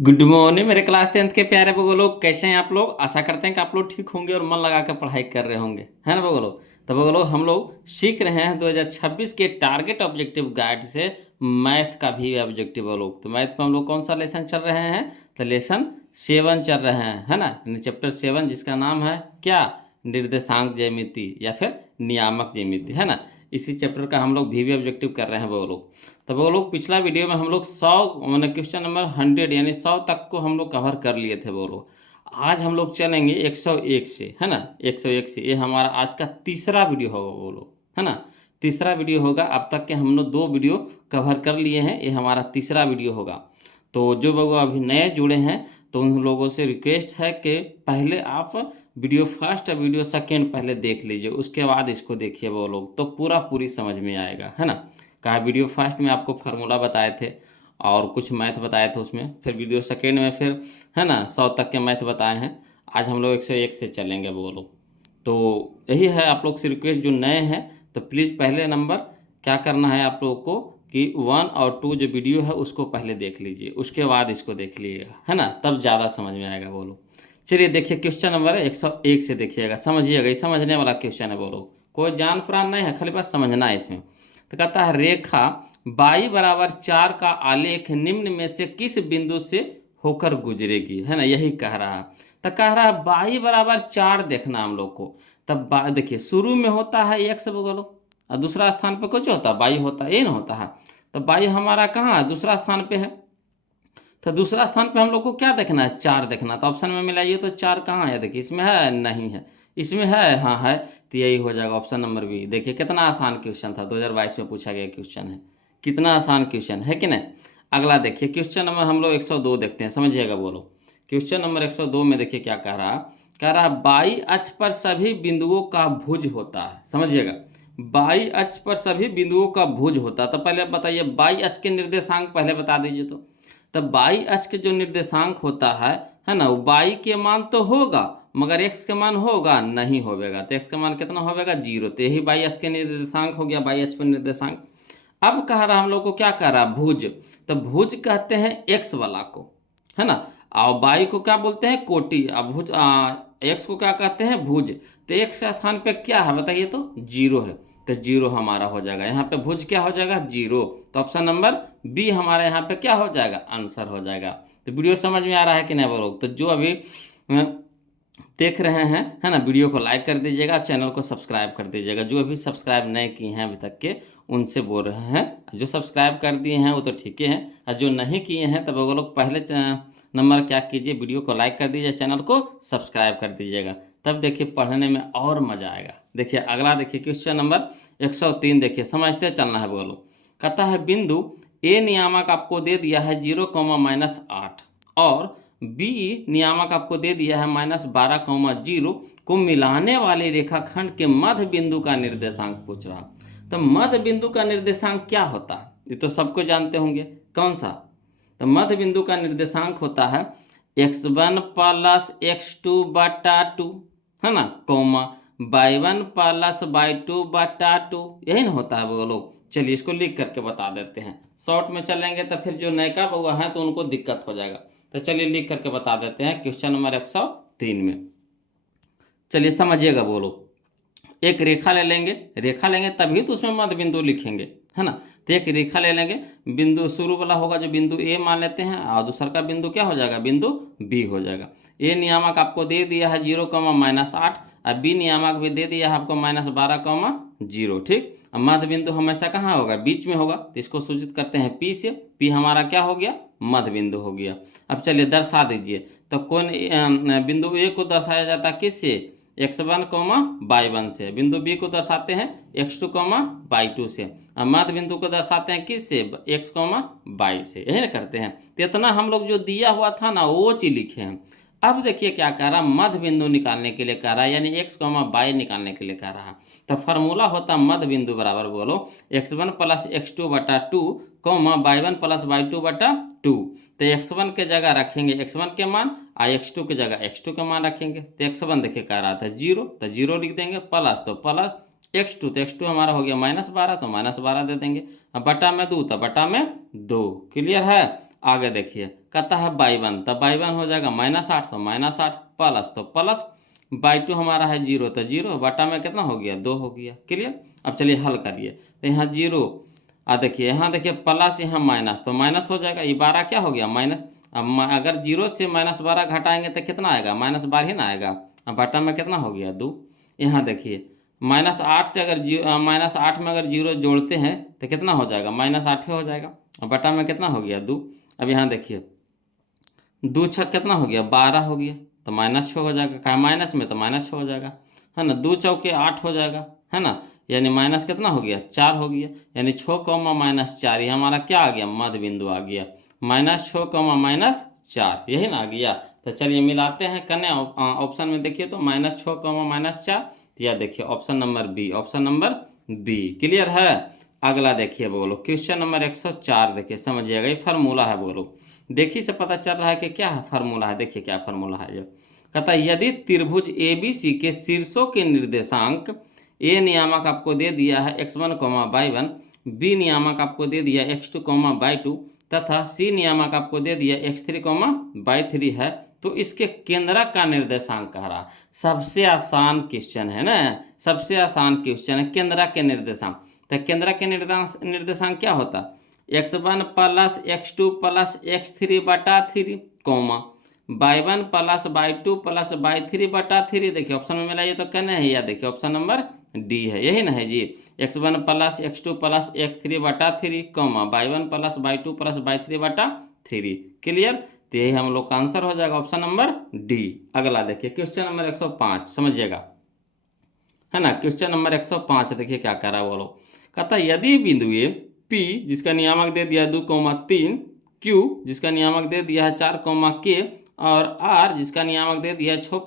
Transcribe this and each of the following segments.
Good morning मेरे class 10th के प्यारे बगो लोग, कैसे हैं आप लोग। आशा करते हैं कि आप लोग ठीक होंगे और मन लगा कर पढ़ाई कर रहे होंगे, है ना बगो लोग। तो बगो लोग हम लोग सीख रहे हैं 2026 के टारगेट ऑब्जेक्टिव गाइड से मैथ का भी ऑब्जेक्टिव बगो लोग। तो मैथ में हम लोग कौन सा लेसन चल रहे हैं, तो लेसन 7 चल रहे हैं, है ना। चैप्टर 7 जिसका नाम है क्या, निर्देशांक ज्यामिति या फिर नियामक ज्यामिति, है ना। इसी चैप्टर का हम लोग भी ऑब्जेक्टिव कर रहे हैं वो लोग। तो वो लोग पिछला वीडियो में हम लोग 100 मैंने क्वेश्चन नंबर 100 यानी 100 तक को हम लोग कवर कर लिए थे वो लोग। आज हम लोग चलेंगे 101 से, है ना। 101 से ये हमारा आज का तीसरा वीडियो होगा वो लोग, है ना। तीसरा वीडियो होगा। अब तक के हम लोग 2 वीडियो कवर कर लिए हैं, ये हमारा तीसरा वीडियो होगा। तो जो लोग अभी नए जुड़े हैं तो उन लोगों से रिक्वेस्ट है कि पहले आप वीडियो फर्स्ट और वीडियो सेकेंड पहले देख लीजिए, उसके बाद इसको देखिए वो लोग, तो पूरी समझ में आएगा, है ना। कहा वीडियो फर्स्ट में आपको फार्मूला बताए थे और कुछ मैथ बताए थे उसमें, फिर वीडियो सेकेंड में फिर, है ना, 100 तक के मैथ बताए हैं। आज हम लोग 101 से चलेंगे वो लोग। तो यही है आप लोग से रिक्वेस्ट, जो नए हैं तो प्लीज़ पहले नंबर क्या करना है आप लोगों को कि 1 और 2 जो वीडियो है उसको पहले देख लीजिए, उसके बाद इसको देख लीजिएगा, है ना, तब ज़्यादा समझ में आएगा वो लोग। चलिए देखिए क्वेश्चन नंबर 101 से देखिएगा, समझिएगा, ये समझने वाला क्वेश्चन है वो लोग, कोई जान प्रान नहीं है, खाली बस समझना है इसमें। तो कहता है रेखा y बराबर 4 का आलेख निम्न में से किस बिंदु से होकर गुजरेगी, है ना, यही कह रहा है। तो कह रहा है y बराबर 4 देखना हम लोग को। तब देखिए शुरू में होता है x बोलो और दूसरा स्थान पे कुछ होता है बाई होता है, ये ना होता है। तो बाई हमारा कहाँ है, दूसरा स्थान पे है। तो दूसरा स्थान पे हम लोग को क्या देखना है, 4 देखना। तो ऑप्शन में मिलाइए तो 4 कहाँ है, देखिए इसमें है, नहीं है, इसमें है, हाँ है। तो यही हो जाएगा ऑप्शन नंबर बी। देखिए कितना आसान क्वेश्चन था, 2022 में पूछा गया क्वेश्चन है, कितना आसान क्वेश्चन है कि नहीं। अगला देखिए क्वेश्चन नंबर हम लोग 102 देखते हैं, समझिएगा बोलो। क्वेश्चन नंबर 102 में देखिए क्या कह रहा बाई अक्ष पर सभी बिंदुओं का भुज होता है, समझिएगा। बाई अक्ष पर सभी बिंदुओं का भुज होता है। तो पहले बताइए बाई अक्ष के निर्देशांक पहले बता दीजिए। तो तब बाई अक्ष के जो निर्देशांक होता है ना, वो बाई के मान तो होगा मगर एक्स के मान होगा नहीं होगा। तो एक्स का मान कितना होगा, 0। तो यही बाई अक्ष के निर्देशांक हो गया, बाई अक्ष पर निर्देशांक। अब कह रहा हम लोग को क्या कह रहा, भुज। तो भुज कहते हैं एक्स वाला को, है ना। और बाई को क्या बोलते हैं, कोटि। अब भुज एक्स को क्या कहते हैं, भुज। तो एक्स के स्थान पे क्या है बताइए, तो 0 है। तो 0 हमारा हो जाएगा यहाँ पे, भुज क्या हो जाएगा, 0। तो ऑप्शन नंबर बी हमारे यहाँ पे क्या हो जाएगा, आंसर हो जाएगा। तो वीडियो समझ में आ रहा है कि नहीं वो लोग। तो जो अभी देख रहे हैं, है ना, वीडियो को लाइक कर दीजिएगा, चैनल को सब्सक्राइब कर दीजिएगा। जो अभी सब्सक्राइब नहीं किए हैं अभी तक के, उनसे बोल रहे हैं। जो सब्सक्राइब कर दिए हैं वो तो ठीक है, और जो नहीं किए हैं तब वो लोग पहले नंबर क्या कीजिए, वीडियो को लाइक कर दीजिए, चैनल को सब्सक्राइब कर दीजिएगा, तब देखिए पढ़ने में और मज़ा आएगा। देखिए अगला देखिए क्वेश्चन नंबर 103 देखिए, समझते चलना है वो लोग। कहता है बिंदु ए नियामक आपको दे दिया है 0,-8 और बी नियामक आपको दे दिया है -12,0 को मिलाने वाले रेखाखंड के मध्य बिंदु का निर्देशांक पूछ रहा। तो मध्य बिंदु का निर्देशांक क्या होता है, ये तो सबको जानते होंगे, कौन सा। तो मध्य बिंदु का निर्देशांक होता है x1 + x2/2, है ना, कौमा y1 + y2/2, यही ना होता है वो लोग। चलिए इसको लिख करके बता देते हैं, शॉर्ट में चलेंगे तो फिर जो नयका बउआ है तो उनको दिक्कत हो जाएगा। तो चलिए लिख करके बता देते हैं क्वेश्चन नंबर 103 में। चलिए समझिएगा बोलो। एक रेखा ले लेंगे, रेखा लेंगे तभी तो उसमें मध्य बिंदु लिखेंगे, है ना। तो एक रेखा ले लेंगे, बिंदु शुरू वाला होगा जो बिंदु ए मान लेते हैं, और दूसरा का बिंदु क्या हो जाएगा, बिंदु बी हो जाएगा। ए नियामक आपको दे दिया है 0,-8 और बी नियामक भी दे दिया है आपको -12,0, ठीक। अब मध्य बिंदु हमेशा कहाँ होगा, बीच में होगा। तो इसको सूचित करते हैं पी से, पी हमारा क्या हो गया, मध्य बिंदु हो गया। अब चलिए दर्शा दीजिए। तो कौन बिंदु ए को दर्शाया जाता है किससे, x1, y1 से। बिंदु बी को दर्शाते हैं x2, y2 से। और मध्य बिंदु को दर्शाते हैं किससे, x, y से, यही ना करते हैं। तो इतना हम लोग जो दिया हुआ था ना वो चीज लिखे हैं। अब देखिए क्या कह रहा, मध्य बिंदु निकालने के लिए कह रहा है, यानी x, y निकालने के लिए कह रहा है। तो फार्मूला होता मध्य बिंदु बराबर बोलो x1 + x2/2, y1 + y2/2। तो x1 के जगह रखेंगे x1 के मान और x2 की जगह x2 के मान रखेंगे। तो x1 देखिए कह रहा था 0, तो 0 लिख देंगे, प्लस तो प्लस x2, तो x2 हमारा हो गया -12, तो -12 दे देंगे। अब बटा में 2 तो बटा में 2, क्लियर है। आगे देखिए कहता है बाई 1, तो बाई 1 हो जाएगा -8, तो -8 प्लस, तो प्लस बाई 2 हमारा है 0, तो 0 बटा में कितना हो गया 2 हो गया। क्लियर। अब चलिए हल करिए, तो यहाँ 0 देखिए, यहाँ देखिए प्लस, यहाँ माइनस, तो माइनस हो जाएगा, ये 12 क्या हो गया माइनस। अब अगर 0 से -12 घटाएंगे तो कितना आएगा -12 ही ना आएगा। अब बटा में कितना हो गया 2। यहाँ देखिए -8 से अगर -8 में अगर 0 जोड़ते हैं तो कितना हो जाएगा -8 हो जाएगा। अब बटा में कितना हो गया 2। अब यहाँ देखिए 2 छक कितना हो गया 12 हो गया, तो -6 हो जाएगा, कहा माइनस में तो -6 हो जाएगा, है ना। 2 चौके 8 हो जाएगा, है ना, यानी माइनस कितना हो गया 4 हो गया, यानी 6, -4, ये हमारा क्या आ गया मध्य बिंदु आ गया, -6, -4, यही ना आ गया। तो चलिए मिलाते हैं कन्या ऑप्शन में देखिए तो -6, -4, तो यह देखिए option number B, option number B. Clear है। अगला देखिए बोलो क्वेश्चन नंबर 104, देखिए समझिएगा, ये फार्मूला है बोलो, देखिए से पता चल रहा है कि क्या है फार्मूला है। देखिए क्या फार्मूला है जो कहता है, यदि त्रिभुज ABC के शीर्षों के निर्देशांक ए नियामक आपको दे दिया है x1, y1, बी नियामक आपको दे दिया x2, y2 तथा सी नियामक आपको दे दिया x3, y3 है, तो इसके केंद्रक का निर्देशांक कह रहा। सबसे आसान क्वेश्चन है ना, सबसे आसान क्वेश्चन है केंद्रक के निर्देशांक। तो केंद्रक के निर्देशांक क्या होता, x1 plus x2 plus x3 बटा 3, y1 plus y2 plus y3 बटा 3। देखिए ऑप्शन में मिला, ये तो कहना है, या देखिए ऑप्शन नंबर डी है, यही ना है जी, x1 plus x2 plus x3 बटा 3, y1 plus y2 plus y3 बटा 3। क्लियर। तो यही हम लोग का आंसर हो जाएगा ऑप्शन नंबर डी। अगला देखिए क्वेश्चन नंबर 105, समझिएगा, है ना। क्वेश्चन नंबर 105 देखिए क्या कह रहा है बोलो, कहता है यदि बिंदु P जिसका नियामक दे दिया है 2, 3, Q जिसका नियामक दे दिया है 4, K और R जिसका नियामक दे दिया है 6,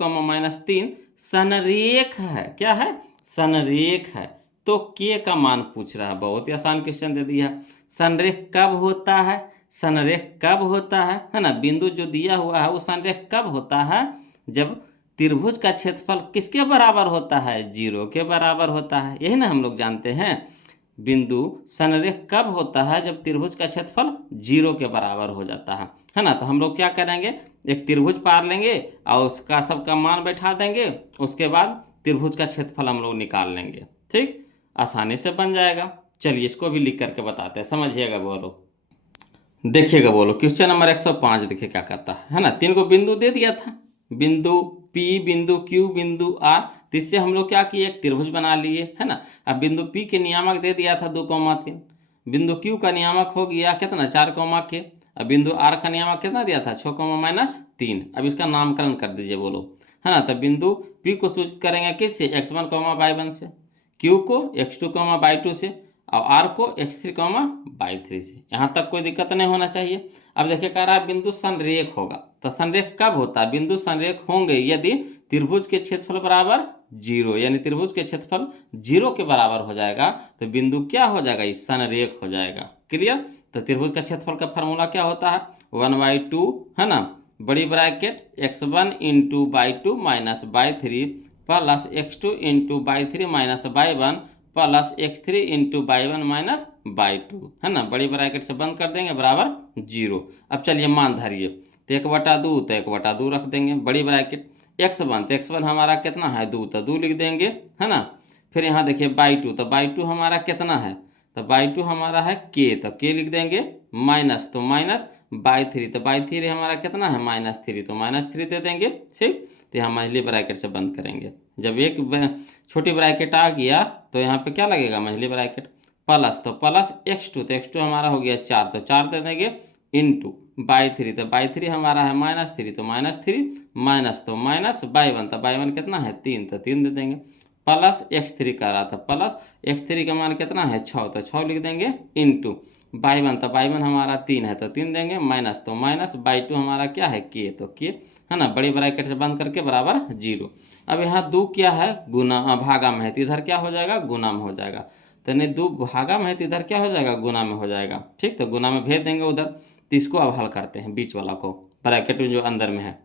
-3 संरेख है। क्या है, संरेख है। तो K का मान पूछ रहा है, बहुत ही आसान क्वेश्चन दे दिया है। संरेख कब होता है, संरेख कब होता है ना, बिंदु जो दिया हुआ है वो संरेख कब होता है, जब त्रिभुज का क्षेत्रफल किसके बराबर होता है 0 के बराबर होता है, यही ना हम लोग जानते हैं। बिंदु संरेख कब होता है, जब त्रिभुज का क्षेत्रफल 0 के बराबर हो जाता है ना। तो हम लोग क्या करेंगे, एक त्रिभुज पार लेंगे और उसका सबका मान बैठा देंगे, उसके बाद त्रिभुज का क्षेत्रफल हम लोग निकाल लेंगे, ठीक, आसानी से बन जाएगा। चलिए इसको भी लिख करके बताते हैं, समझिएगा बोलो, देखिएगा बोलो क्वेश्चन नंबर 105 देखिए क्या कहता है ना। 3 को बिंदु दे दिया था, बिंदु P, बिंदु Q, बिंदु R, तो इससे हम लोग क्या किए, एक त्रिभुज बना लिए, है ना। अब बिंदु P के नियामक दे दिया था 2, 3, बिंदु Q का नियामक हो गया कितना 4, K, अब बिंदु R का नियामक कितना दिया था 6, -3। अब इसका नामकरण कर दीजिए बोलो, है ना। तो बिंदु P को सूचित करेंगे किससे, x1, y1 से, Q को x2, y2 से और R को x3, y3 से। यहाँ तक कोई दिक्कत नहीं होना चाहिए। अब देखिए कह रहा है बिंदु संरेख होगा, तो संरेख कब होता है, बिंदु संरेख होंगे यदि त्रिभुज के क्षेत्रफल बराबर 0, यानी त्रिभुज के क्षेत्रफल 0 के बराबर हो जाएगा तो बिंदु क्या हो जाएगा, इस संरेख हो जाएगा। क्लियर। तो त्रिभुज का क्षेत्रफल का फार्मूला क्या होता है, 1/2, है ना, बड़ी bracket x1 into y2 minus y3 plus x2 into y3 minus y1 plus x3 into y1 minus y2, है ना, बड़ी ब्रैकेट से बंद कर देंगे बराबर 0। अब चलिए मान धरिए, तो 1/2, तो 1/2 रख देंगे, बड़ी ब्रैकेट x1, तो x1 हमारा कितना है 2, तो 2 लिख देंगे, है ना। फिर यहाँ देखिए y2, तो y2 हमारा कितना है, तो y2 हमारा है k, तो k लिख देंगे, माइनस, तो माइनस y3, तो y3 हमारा कितना है -3, तो -3 दे देंगे, ठीक। तो यहाँ मझली ब्रैकेट से बंद करेंगे, जब एक छोटी ब्रैकेट आ गया तो यहाँ पे क्या लगेगा मझली ब्रैकेट, प्लस, तो प्लस x2, तो x2 हमारा हो गया 4, तो 4 दे देंगे, इंटू y3, तो y3 हमारा है -3, तो -3 माइनस, तो माइनस y1, तो y1 कितना है 3, तो 3 दे देंगे, प्लस x3 का रहा था, प्लस x3 का मान कितना है 6, तो 6 लिख देंगे, इंटू y1, तो y1 हमारा 3 है, तो 3 देंगे, माइनस, तो माइनस y2 हमारा क्या है k, तो k, है ना, बड़ी ब्रैकेट से बंद करके बराबर 0। अब यहाँ 2 क्या है गुना भागा में है, तो इधर क्या हो जाएगा गुना में हो जाएगा, तो नहीं 2 भागा में है तो इधर क्या हो जाएगा गुना में हो जाएगा, ठीक। तो गुना में भेज देंगे उधर, तो इसको अब हल करते हैं, बीच वाला को, ब्रैकेट में जो अंदर में है।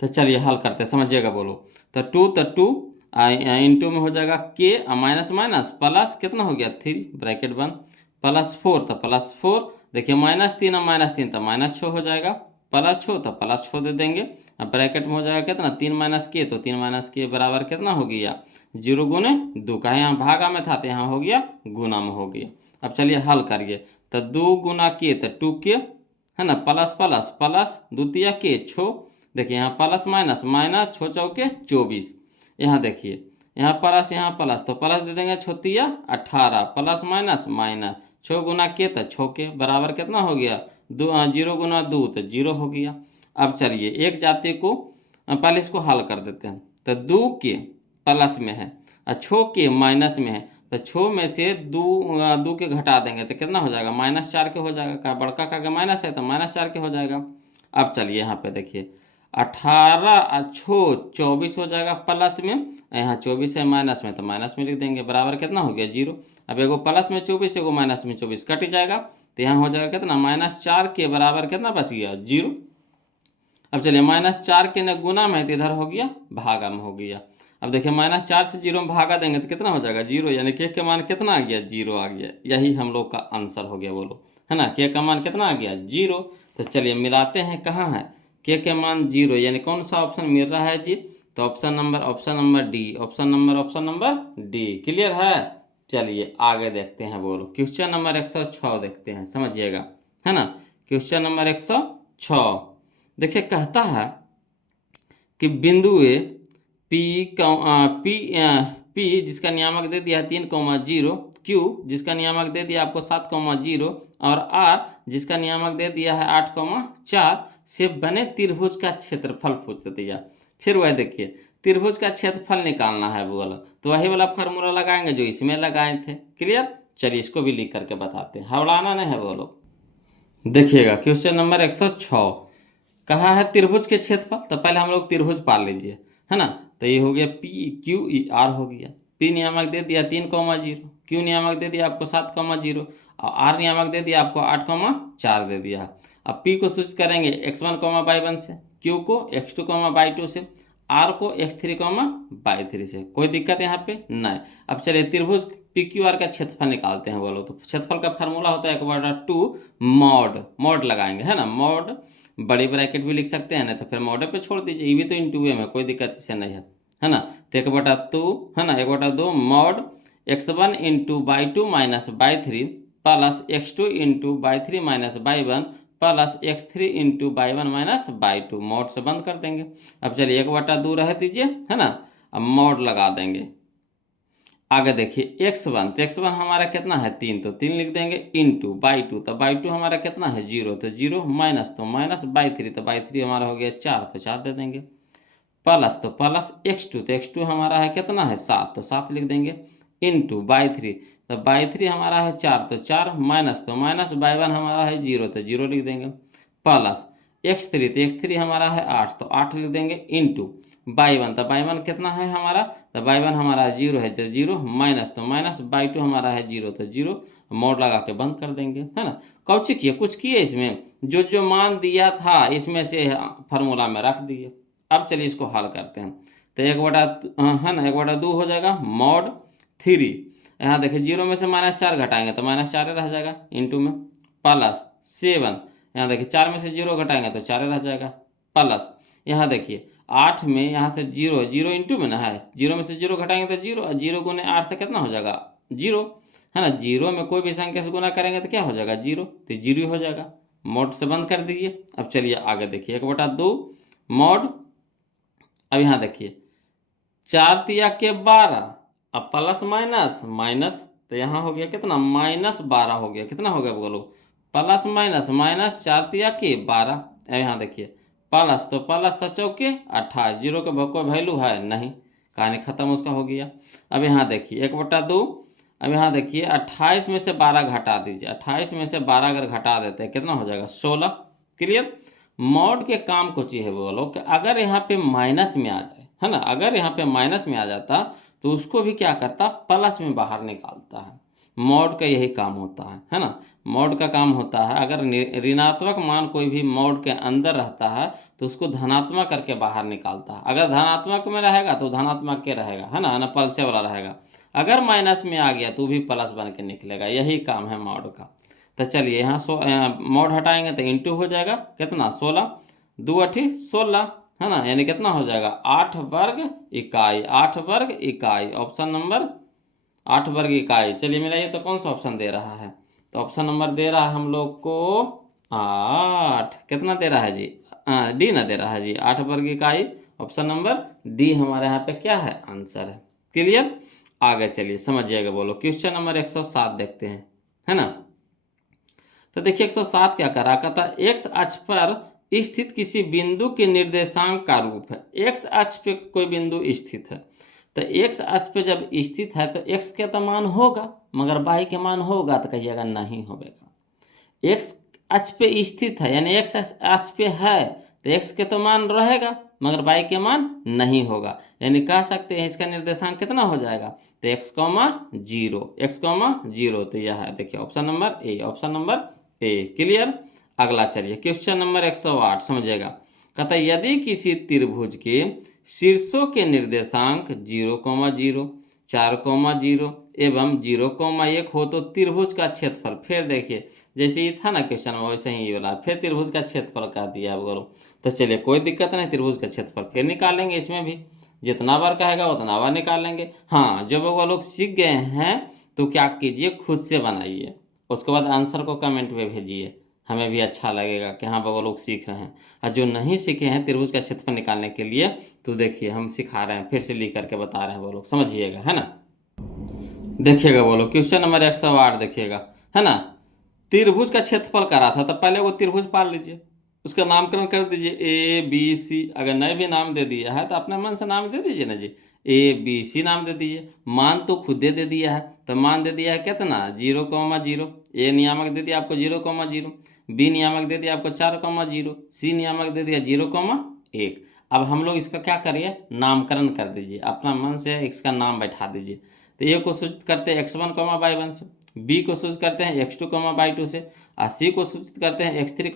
तो चलिए हल करते हैं, समझिएगा बोलो, तो 2 इंटू में हो जाएगा k माइनस माइनस प्लस कितना हो गया 3 ब्रैकेट बंद, प्लस 4, तो प्लस 4 देखिए -3 और -3 तो -6 हो जाएगा, +6 तो +6 दे देंगे। अब ब्रैकेट में हो जाएगा कितना, 3 माइनस के तो 3 माइनस के बराबर कितना हो गया, 0 गुने 2 का, यहाँ भागा में था तो यहाँ हो गया गुना में हो गया। अब चलिए हल करिए, तो 2 गुना के तो 2 के, है ना, प्लस प्लस प्लस द्वितीय के 6, देखिए यहाँ प्लस माइनस माइनस 6 चौके 24, यहाँ देखिए यहाँ प्लस तो प्लस दे देंगे, 6 18 प्लस माइनस माइनस 6 गुना के तो 6 के बराबर कितना हो गया, 0 गुना 2 तो 0 हो गया। अब चलिए एक जाति को पहले इसको हल कर देते हैं, तो 2 के प्लस में है और 6 के माइनस में है, तो 6 में से 2 के घटा देंगे तो कितना हो जाएगा, -4 के हो जाएगा। का बड़का का माइनस है तो -4 के हो जाएगा। अब चलिए यहाँ पे देखिए 18 और 6 24 हो जाएगा प्लस में, यहाँ 24 है माइनस में तो माइनस में लिख देंगे, बराबर कितना हो गया 0। अब एगो प्लस में 24 एगो माइनस में 24 कट जाएगा, तो यहाँ हो जाएगा कितना, -4 के बराबर कितना बच गया 0। अब चलिए -4 के न गुना में तो इधर हो गया भागा में हो गया। अब देखिए -4 से 0 में भागा देंगे तो कितना हो जाएगा 0, यानी के मान कितना आ गया 0 आ गया। यही हम लोग का आंसर हो गया, बोलो, है ना, के का मान कितना आ गया 0। तो चलिए मिलाते हैं, कहाँ है के मान 0, यानी कौन सा ऑप्शन मिल रहा है जी, तो option number D, option number D. Clear है। चलिए आगे देखते हैं, बोलो क्वेश्चन नंबर 106 देखते हैं, समझिएगा, है ना। क्वेश्चन नंबर 106 देखिए, कहता है कि बिंदु ए पी जिसका नियामक दे दिया है 3,0, क्यू जिसका नियामक दे दिया आपको 7,0 और आर जिसका नियामक दे दिया है 8,4 से बने त्रिभुज का क्षेत्रफल पूछ दिया। फिर वह देखिए त्रिभुज का क्षेत्रफल निकालना है, बोलो, तो वही वाला फार्मूला लगाएंगे जो इसमें लगाए थे। क्लियर। चलिए इसको भी लिख करके बताते हैं, हवड़ाना नहीं है, बोलो। देखिएगा क्वेश्चन नंबर 106 कहा है त्रिभुज के क्षेत्रफल, तो पहले हम लोग त्रिभुज पाल लीजिए, है ना। तो ये हो गया PQR हो गया, P नियामक दे दिया 3,0, Q नियामक दे दिया आपको 7,0 और R नियामक दे दिया आपको 8,4 दे दिया। अब P को सूचित करेंगे x1, y1 से, Q को x2, y2 से, R को x3, y3 से। कोई दिक्कत यहाँ पे नहीं। अब चलिए त्रिभुज PQR का क्षेत्रफल निकालते हैं, बोलो। तो क्षेत्रफल का फार्मूला होता है 1/2 मॉड लगाएंगे, है ना, मॉड, बड़ी ब्रैकेट भी लिख सकते हैं, ना तो फिर मॉडल पे छोड़ दीजिए, ये भी तो इंटू में कोई दिक्कत इससे नहीं है ना। तो 1/2, है ना, 1/2 mod x1 into y2 minus y3 plus x2 into y3 minus y1 plus x3 into y1 minus y2, mod से बंद कर देंगे। अब चलिए 1/2 रह दीजिए, है ना, अब मॉड लगा देंगे। आगे देखिए x1, तो x1 हमारा कितना है 3, तो 3 लिख देंगे, इंटू y2, तो y2 हमारा कितना है 0, तो 0 माइनस, तो माइनस y3, तो y3 हमारा हो गया 4, तो 4 दे देंगे, प्लस, तो प्लस x2, तो x2 हमारा है कितना है 7, तो 7 लिख देंगे, इंटू y3, तो y3 हमारा है 4, तो 4 माइनस, तो माइनस y1 हमारा है 0, तो 0 लिख देंगे, प्लस x3, तो x3 हमारा है 8, तो 8 लिख देंगे, इंटू y1, तो y1 कितना है हमारा, तो y1 हमारा 0 है, तो 0 माइनस, तो माइनस y2 हमारा है 0, तो 0, मोड लगा के बंद कर देंगे, है ना। कौची किए, कुछ किए इसमें, जो मान दिया था इसमें से फार्मूला में रख दिए। अब चलिए इसको हल करते हैं, तो 1/2 हो जाएगा मॉड 3, यहाँ देखिए 0 में से -4 घटाएंगे तो -4 रह जाएगा, इंटू में प्लस 7, यहाँ देखिए 4 में से 0 घटाएंगे तो 4 रह जाएगा, प्लस यहाँ देखिए 8 में यहाँ से 0 इंटू में ना है, 0 में से 0 घटाएंगे तो 0, 0 गुने 8 तो कितना हो जाएगा 0, है ना। 0 में कोई भी संख्या से गुना करेंगे तो क्या हो जाएगा 0, तो 0 हो जाएगा, मॉड से बंद कर दीजिए। अब चलिए आगे देखिए 1/2 मॉड, अब यहाँ देखिए 4 तिया के 12, अब प्लस माइनस माइनस, तो यहाँ हो गया कितना -12 हो गया, कितना हो गया बोलो, प्लस माइनस माइनस 4 तिया के 12, अब यहाँ देखिए प्लस, तो प्लस 7 28, 0 के कोई वैल्यू है नहीं, कहानी खत्म उसका हो गया। अब यहाँ देखिए 1/2, अब यहाँ देखिए 28 में से 12 घटा दीजिए, 28 में से 12 अगर घटा देते हैं कितना हो जाएगा 16। क्लियर। मॉड के काम को चाहिए बोलो कि अगर यहाँ पे माइनस में आ जाए, है ना, अगर यहाँ पे माइनस में आ जाता तो उसको भी क्या करता, प्लस में बाहर निकालता है। मॉड का यही काम होता है ना, मॉड का काम होता है अगर ऋणात्मक मान कोई भी मॉड के अंदर रहता है तो उसको धनात्मक करके बाहर निकालता है। अगर धनात्मक में रहेगा तो धनात्मक के रहेगा, है ना, पल्से वाला रहेगा। अगर माइनस में आ गया तो भी प्लस बन के निकलेगा, यही काम है मॉड का। तो चलिए यहाँ मॉड हटाएंगे तो इंटू हो जाएगा कितना 16, 2 अठी 16, है ना, यानी कितना हो जाएगा 8 वर्ग इकाई, 8 वर्ग इकाई, ऑप्शन नंबर 8 वर्ग इकाई। चलिए मिलाइए तो कौन सा ऑप्शन दे रहा है, तो ऑप्शन नंबर दे रहा है हम लोग को 8, कितना दे रहा है जी, डी ना दे रहा है जी, 8 वर्ग इकाई, ऑप्शन नंबर डी हमारे यहाँ पे क्या है, आंसर है। क्लियर, आगे चलिए समझिएगा, बोलो क्वेश्चन नंबर 107 देखते हैं, है ना। तो देखिए 107 क्या कर रहा, कहता एक्स अक्ष पर स्थित किसी बिंदु के निर्देशांक का रूप है। एक्स अक्ष पे कोई बिंदु स्थित है, तो एक्स अक्ष पे जब स्थित है तो एक्स के तो मान होगा, मगर वाई के मान होगा, तो कहिएगा नहीं होगा। एक्स अक्ष पे स्थित है यानी एक्स अक्ष पे है, तो एक्स के तो मान रहेगा, मगर वाई के मान नहीं होगा, यानी कह सकते हैं इसका निर्देशांक कितना हो जाएगा, तो x comma zero, x comma zero, तो यह है देखिए option number A, option number A. Clear, अगला चलिए क्वेश्चन नंबर 108 समझिएगा, कहता है यदि किसी त्रिभुज के शीर्षों के निर्देशांक 0,0, 4,0 एवं 0,1 हो तो त्रिभुज का क्षेत्रफल, फिर देखिए जैसे ये था ना क्वेश्चन में वैसे ही ये वाला, फिर त्रिभुज का क्षेत्रफल का दिया बोलो। तो चलिए कोई दिक्कत नहीं, त्रिभुज का क्षेत्रफल फिर निकालेंगे, इसमें भी जितना बार कहेगा उतना बार निकालेंगे। हाँ, जब वो लोग सीख गए हैं तो क्या कीजिए, खुद से बनाइए, उसके बाद आंसर को कमेंट में भेजिए, हमें भी अच्छा लगेगा कि हाँ वो लोग सीख रहे हैं। और जो नहीं सीखे हैं त्रिभुज का क्षेत्रफल निकालने के लिए, तो देखिए हम सिखा रहे हैं, फिर से लिख करके बता रहे हैं, वो लोग समझिएगा, है ना। देखिएगा बोलो क्वेश्चन नंबर 108 देखिएगा, है ना। त्रिभुज का क्षेत्रफल करा था, तो पहले वो त्रिभुज पाल लीजिए, उसका नामकरण कर दीजिए ए बी सी, अगर नए भी नाम दे दिया है तो अपने मन से नाम दे दीजिए ना जी, ए बी सी नाम दे दीजिए। मान तो खुद दे दिया है, तो मान दे दिया है कितना 0,0, ए नियामक दे दिया आपको 0,0, बी नियामक दे दिया आपको 4,0, सी नियामक दे दिया 0,1। अब हम लोग इसका क्या करिए, नामकरण कर दीजिए, अपना मन से इसका नाम बैठा दीजिए। तो ए को सूचित करते हैं x1, y1 से, बी को सूचित करते हैं x2, y2 से, और सी को सूचित करते हैं x3,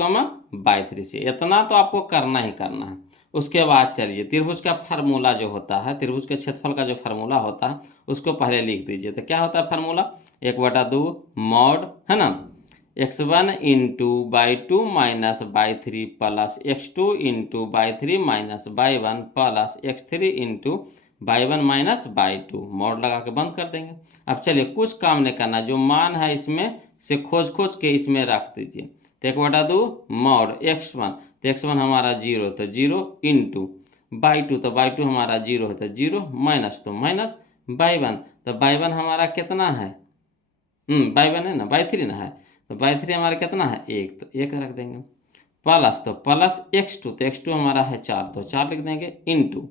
y3 से। इतना तो आपको करना ही करना है। उसके बाद चलिए त्रिभुज का फार्मूला जो होता है, त्रिभुज के क्षेत्रफल का जो फार्मूला होता है उसको पहले लिख दीजिए। तो क्या होता है फार्मूला, 1/2 मॉड, है ना, x1 into y2 minus y3 plus x2 into y3 minus y1 plus x3 into y1 minus y2, mod लगा के बंद कर देंगे। अब चलिए कुछ काम नहीं करना, जो मान है इसमें से खोज के इसमें रख दीजिए। तो 1/2 मॉड x1, तो x1 हमारा 0, तो 0 इंटू y2, तो y2 हमारा 0 है, तो 0 माइनस, तो माइनस y1, तो y1 हमारा कितना है, y1 है ना, y3 ना है, तो y3 हमारा कितना है 1, तो 1 रख देंगे, प्लस, तो प्लस x2, तो x2 हमारा है 4, तो 4 लिख देंगे, इंटू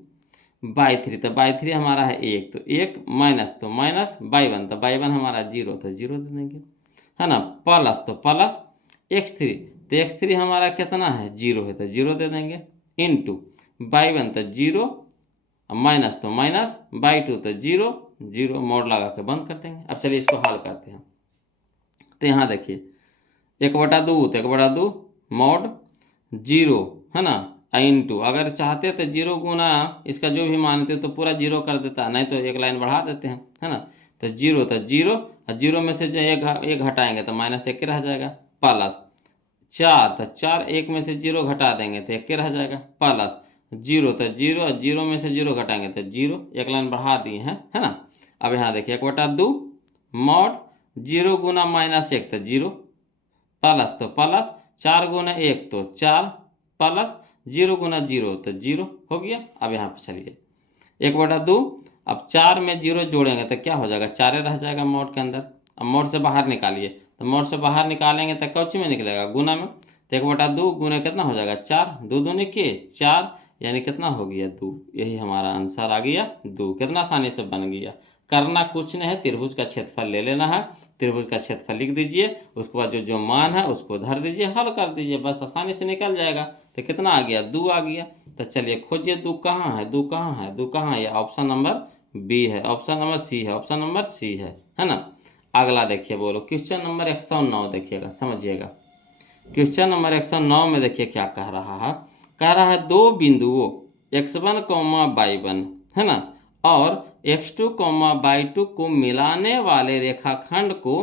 y3, तो y3 हमारा है 1, तो 1 माइनस, तो माइनस y1, तो y1 हमारा 0, तो 0 दे देंगे, है ना, प्लस, तो प्लस x3, तो x3 हमारा कितना है 0 है, तो 0 दे देंगे, इंटू y1, तो 0 माइनस, तो माइनस y2, तो 0 0, मोड़ लगा के बंद कर देंगे। अब चलिए इसको हल करते हैं। तो यहाँ देखिए 1/2, तो 1/2 मॉड 0, है ना, इंटू, अगर चाहते तो 0 गुना इसका जो भी मानते तो पूरा 0 कर देता, नहीं तो एक लाइन बढ़ा देते हैं, है ना। तो 0, तो 0, और 0 में से जो एक घटाएंगे तो -1 रह जाएगा, प्लस 4, तो 4 1 में से 0 घटा देंगे तो 1 रह जाएगा, प्लस 0, तो 0, 0 में से 0 घटाएंगे तो 0, एक लाइन बढ़ा दिए हैं, है ना। अब यहाँ देखिए 1/2 मॉड 0 गुना -1, तो 0, प्लस, तो प्लस 4 गुना 1, तो 4, प्लस 0 गुना 0, तो 0 हो गया। अब यहाँ पे चलिए 1/2, अब 4 में 0 जोड़ेंगे तो क्या हो जाएगा, 4 रह जाएगा मोड के अंदर। अब मोड से बाहर निकालिए, तो मोड से बाहर निकालेंगे तो कौची में निकलेगा, गुना में, तो 1/2 गुना कितना हो जाएगा 4, 2 दूनी के 4, यानी कितना हो गया 2, यही हमारा आंसर आ गया 2। कितना आसानी से बन गया, करना कुछ नहीं है, त्रिभुज का क्षेत्रफल ले लेना है, त्रिभुज का क्षेत्रफल लिख दीजिए, उसके बाद जो मान है उसको धर दीजिए, हल कर दीजिए, बस आसानी से निकल जाएगा। तो कितना आ गया 2 आ गया। तो चलिए खोजिए 2 कहाँ है, 2 कहाँ है, 2 कहाँ है, ऑप्शन नंबर बी है, ऑप्शन नंबर सी है, ऑप्शन नंबर सी है ना। अगला देखिए बोलो क्वेश्चन नंबर 109 देखिएगा, समझिएगा। क्वेश्चन नंबर 109 में देखिए क्या कह रहा है, कह रहा है दो बिंदुओं x1, y1, है ना, और x2, y2 को मिलाने वाले रेखाखंड को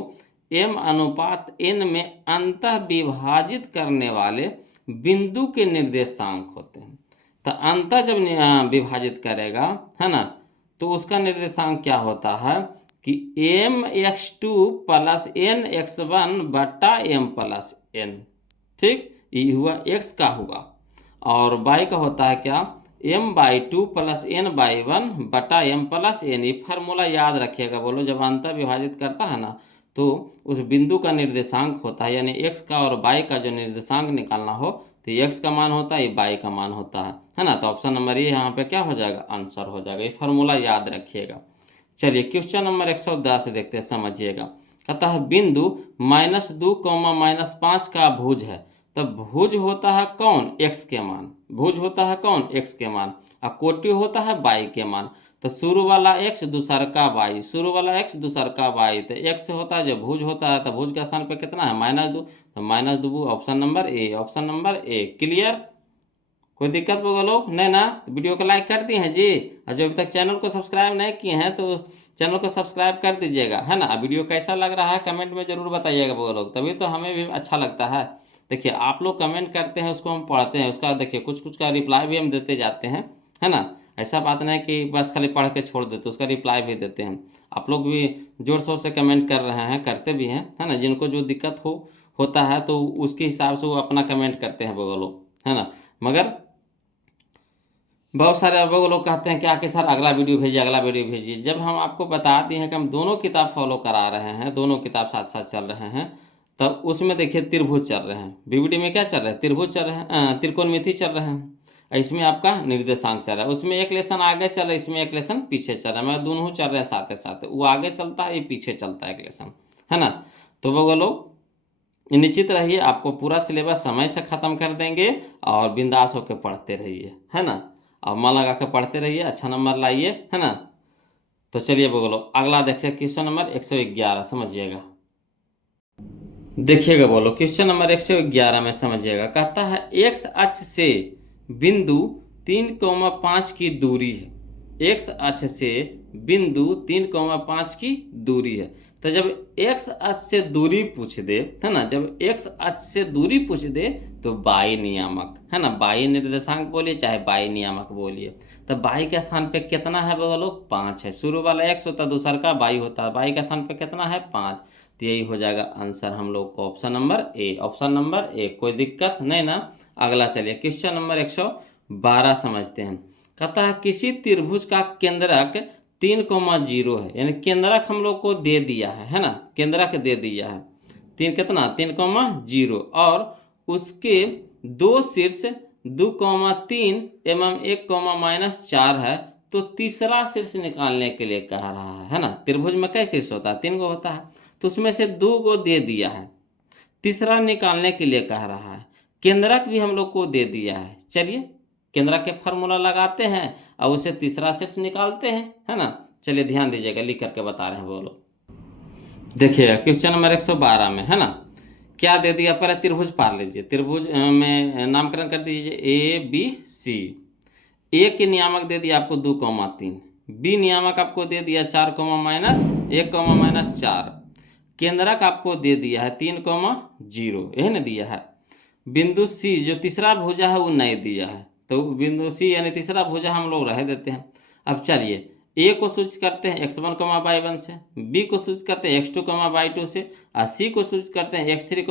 m अनुपात n में अंतः विभाजित करने वाले बिंदु के निर्देशांक होते हैं। तो अंतः जब विभाजित करेगा, है ना, तो उसका निर्देशांक क्या होता है कि mx2 प्लस nx1 बटा m प्लस n। ठीक, ये हुआ x का हुआ, और y का होता है क्या, m/2 प्लस n/1 बटा m प्लस n। ये फार्मूला याद रखिएगा। बोलो, जब अंतर विभाजित करता है ना, तो उस बिंदु का निर्देशांक होता है, यानी x का और y का जो निर्देशांक निकालना हो तो x का मान होता है, y का मान होता है ना। तो ऑप्शन नंबर ये यहाँ पे क्या हो जाएगा, आंसर हो जाएगा। ये फार्मूला याद रखिएगा। चलिए क्वेश्चन नंबर 110 देखते हैं, समझिएगा। कहता है बिंदु -2, -5 का भुज है। तब भुज होता है कौन, x के मान। भुज होता है कौन, x के मान, और कोटि होता है y के मान। तो शुरू वाला x दूसर का y, शुरू वाला x दूसर का y। तो x होता है, जब भुज होता है तो भुज के स्थान पे कितना है, -2, तो -2 option number A, option number A. Clear, कोई दिक्कत बोलो नहीं ना। तो वीडियो को लाइक कर दिए हैं जी, और जो अभी तक चैनल को सब्सक्राइब नहीं किए हैं तो चैनल को सब्सक्राइब कर दीजिएगा, है ना। वीडियो कैसा लग रहा है कमेंट में ज़रूर बताइएगा वो लोग, तभी तो हमें भी अच्छा लगता है। देखिए आप लोग कमेंट करते हैं, उसको हम पढ़ते हैं, उसका देखिए कुछ का रिप्लाई भी हम देते जाते हैं, है ना। ऐसा बात नहीं कि बस खाली पढ़ के छोड़ देते, उसका रिप्लाई भी देते हैं। आप लोग भी जोर शोर से कमेंट कर रहे हैं, करते भी हैं, है ना। जिनको जो दिक्कत होता है तो उसके हिसाब से वो अपना कमेंट करते हैं वो लोग, है ना। मगर बहुत सारे वो लोग कहते हैं क्या कि सर अगला वीडियो भेजिए, अगला वीडियो भेजिए। जब हम आपको बता दिए हैं कि हम दोनों किताब फॉलो करा रहे हैं, दोनों किताब साथ साथ चल रहे हैं, तब उसमें देखिए त्रिभुज चल रहे हैं, बीवीडी में क्या चल रहा है, त्रिभुज चल रहे हैं, त्रिकोणमिति चल रहे हैं। इसमें आपका निर्देशांक चल रहा है, उसमें एक लेसन आगे चल रहा है, इसमें एक लेसन पीछे चल रहा है, मगर दोनों चल रहे हैं साथ साथ। वो आगे चलता है, ये पीछे चलता है एक लेसन, है ना। तो वो बोलो निश्चित रहिए, आपको पूरा सिलेबस समय से ख़त्म कर देंगे, और बिंदास होकर पढ़ते रहिए, है ना। और मन लगा के पढ़ते रहिए, अच्छा नंबर लाइए, है ना। तो चलिए बोलो अगला देखिए, क्वेश्चन नंबर 111 समझिएगा। देखिएगा बोलो क्वेश्चन नंबर 111 में समझिएगा। कहता है x अक्ष से बिंदु 3,5 की दूरी है। x अक्ष से बिंदु 3,5 की दूरी है। तो जब x अक्ष से दूरी पूछ दे, है ना, जब x अक्ष से दूरी पूछ दे तो y नियामक, है ना, y निर्देशांक बोलिए चाहे y नियामक बोलिए। तो y के स्थान पे कितना है बोलो, 5 है। शुरू वाला x होता है, दूसर का y होता है, y के स्थान पे कितना है, 5। तो यही हो जाएगा आंसर हम लोग को, option number A, option number A. कोई दिक्कत नहीं ना। अगला चलिए क्वेश्चन नंबर 112 समझते हैं। कहता है किसी त्रिभुज का केंद्रक 3,0 है, यानी केंद्रक हम लोग को दे दिया है ना, केंद्रक दे दिया है 3,0, और उसके दो शीर्ष 2,3 एवं 1,-4 है। तो तीसरा शीर्ष निकालने के लिए कह रहा है ना। त्रिभुज में कई शीर्ष होता है, 3 गो होता है, तो उसमें से 2 गो दे दिया है, तीसरा निकालने के लिए कह रहा है। केंद्रक भी हम लोग को दे दिया है। चलिए केंद्रक के फार्मूला लगाते हैं और उसे तीसरा शीर्ष निकालते हैं, है ना। चलिए ध्यान दीजिएगा, लिख करके बता रहे हैं बोलो। देखिएगा क्वेश्चन नंबर 112 में, है ना, क्या दे दिया, पहले त्रिभुज पार लीजिए। त्रिभुज में नामकरण कर दीजिए ABC। ए के नियामक दे दिया आपको 2,3, बी नियामक आपको दे दिया 4, -1, -4। केंद्रक आपको दे दिया है 3,0, यही ना दिया है। बिंदु सी जो तीसरा भुजा है वो नहीं दिया है, तो बिंदु सी यानी तीसरा भुजा हम लोग रह देते हैं। अब चलिए ए को सूचित करते हैं x1, y1 से, बी को सूचित करते हैं x2, y2 से, और सी को सूचित करते हैं x3,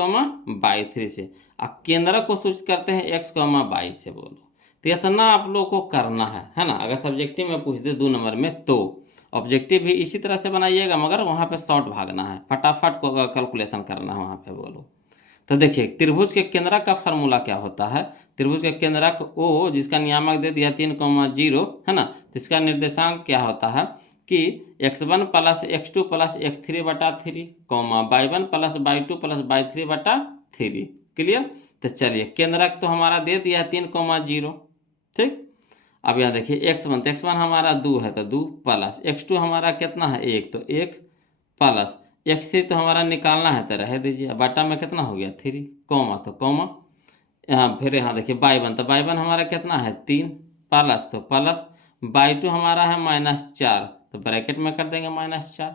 y3 से, और केंद्रक को सूचित करते हैं x, y से। बोलो तो इतना आप लोग को करना है ना। अगर सब्जेक्टिव में पूछ दे 2 नंबर में तो ऑब्जेक्टिव भी इसी तरह से बनाइएगा, मगर वहाँ पे शॉर्ट भागना है, फटाफट को कैलकुलेशन करना है वहाँ पे। बोलो तो देखिए त्रिभुज के केंद्रक का फार्मूला क्या होता है। त्रिभुज के केंद्रक O जिसका नियामक दे दिया 3,0, है ना, तो इसका निर्देशांक क्या होता है कि x1 + x2 + x3 बटा 3, y1 + y2 + y3 बटा 3। क्लियर। तो चलिए केंद्रक तो हमारा दे दिया है 3,0, ठीक। अब यहाँ देखिए x1, तो x1 हमारा 2 है, तो 2 प्लस x2 हमारा कितना है 1, तो 1 प्लस x3 तो हमारा निकालना है, तो रह दीजिए, बटा में कितना हो गया 3, तो कॉमा यहाँ, फिर यहाँ देखिए y1, तो y1 हमारा कितना है 3 प्लस, तो प्लस y2 हमारा है -4, तो ब्रैकेट में कर देंगे -4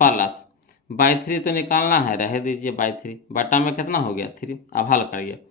प्लस बाई 3 तो निकालना है, रह दीजिए बाई 3 बटा में कितना हो गया 3। अब हल करिए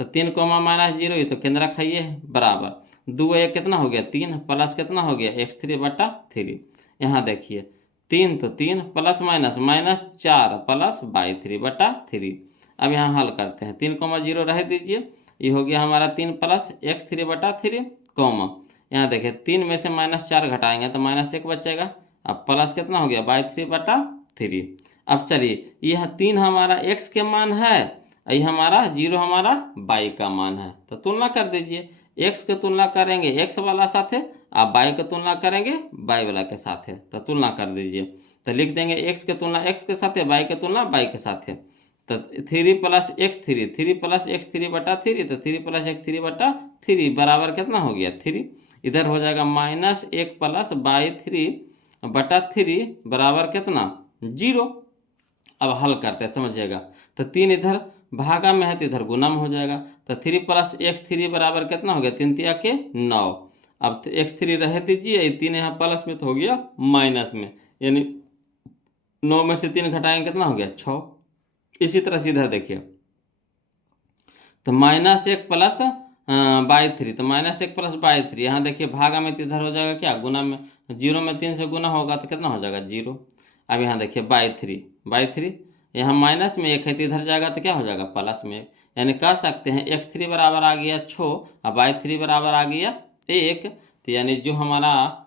तो 3 कोमा -0 ये तो केंद्र खाइए है बराबर 2 1 कितना हो गया 3 प्लस कितना हो गया x3/3। यहाँ देखिए 3 तो 3 प्लस माइनस -4 प्लस बाई 3/3। अब यहाँ हल करते हैं 3 कोमा 0 रह दीजिए, ये हो गया हमारा 3 प्लस x3/3 कोमा यहाँ देखिए 3 में से -4 घटाएंगे तो -1 बचेगा। अब प्लस कितना हो गया बाई 3/3। अब चलिए यह 3 हमारा x के मान है, ये हमारा 0 हमारा बाई का मान है, तो तुलना कर दीजिए। x की तुलना करेंगे x वाला साथे, आप बाई की तुलना करेंगे बाई वाला के साथे, तो तुलना कर दीजिए। तो लिख देंगे x की तुलना x के साथे, बाई की तुलना बाई के साथे। तो 3 प्लस x3 3 प्लस x3/3 तो 3 प्लस x3/3 बराबर कितना हो गया 3। इधर हो जाएगा -1 प्लस बाई 3/3 बराबर कितना 0। अब हल करते हैं समझिएगा, तो 3 इधर भागा में है तो इधर गुना में हो जाएगा, तो 3 प्लस x3 बराबर कितना हो गया 3 तिया के 9। अब x3 रह दीजिए, ये 3 यहाँ प्लस में तो हो गया माइनस में, यानी 9 में से 3 घटाएंगे कितना हो गया 6। इसी तरह से इधर देखिए तो -1 प्लस बाई 3 तो -1 प्लस बाई 3 यहाँ देखिए भागा में तो इधर हो जाएगा क्या गुना में, 0 में 3 से गुना होगा तो कितना हो जाएगा 0। अब यहाँ देखिए बाई 3 यहाँ माइनस में 1 है तो इधर जाएगा तो क्या हो जाएगा प्लस में 1, यानी कह सकते हैं x3 बराबर आ गया 6 और बाई 3 बराबर आ गया 1। तो यानी जो हमारा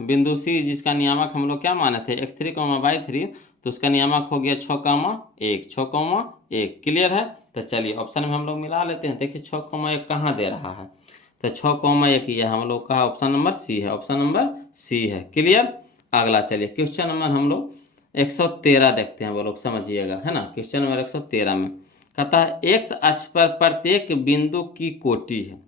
बिंदु C जिसका नियामक हम लोग क्या माने थे x3 बाई 3, तो उसका नियामक हो गया 6,1 क्लियर है। तो चलिए ऑप्शन में हम लोग मिला लेते हैं। देखिए 6,1 कहाँ दे रहा है, तो 6,1 ये हम लोग का ऑप्शन नंबर सी है, ऑप्शन नंबर सी है क्लियर। अगला चलिए क्वेश्चन नंबर हम लोग 113 देखते हैं, वो लोग समझिएगा है ना। क्वेश्चन नंबर 113 में कहता है x अक्ष पर प्रत्येक बिंदु की कोटि है,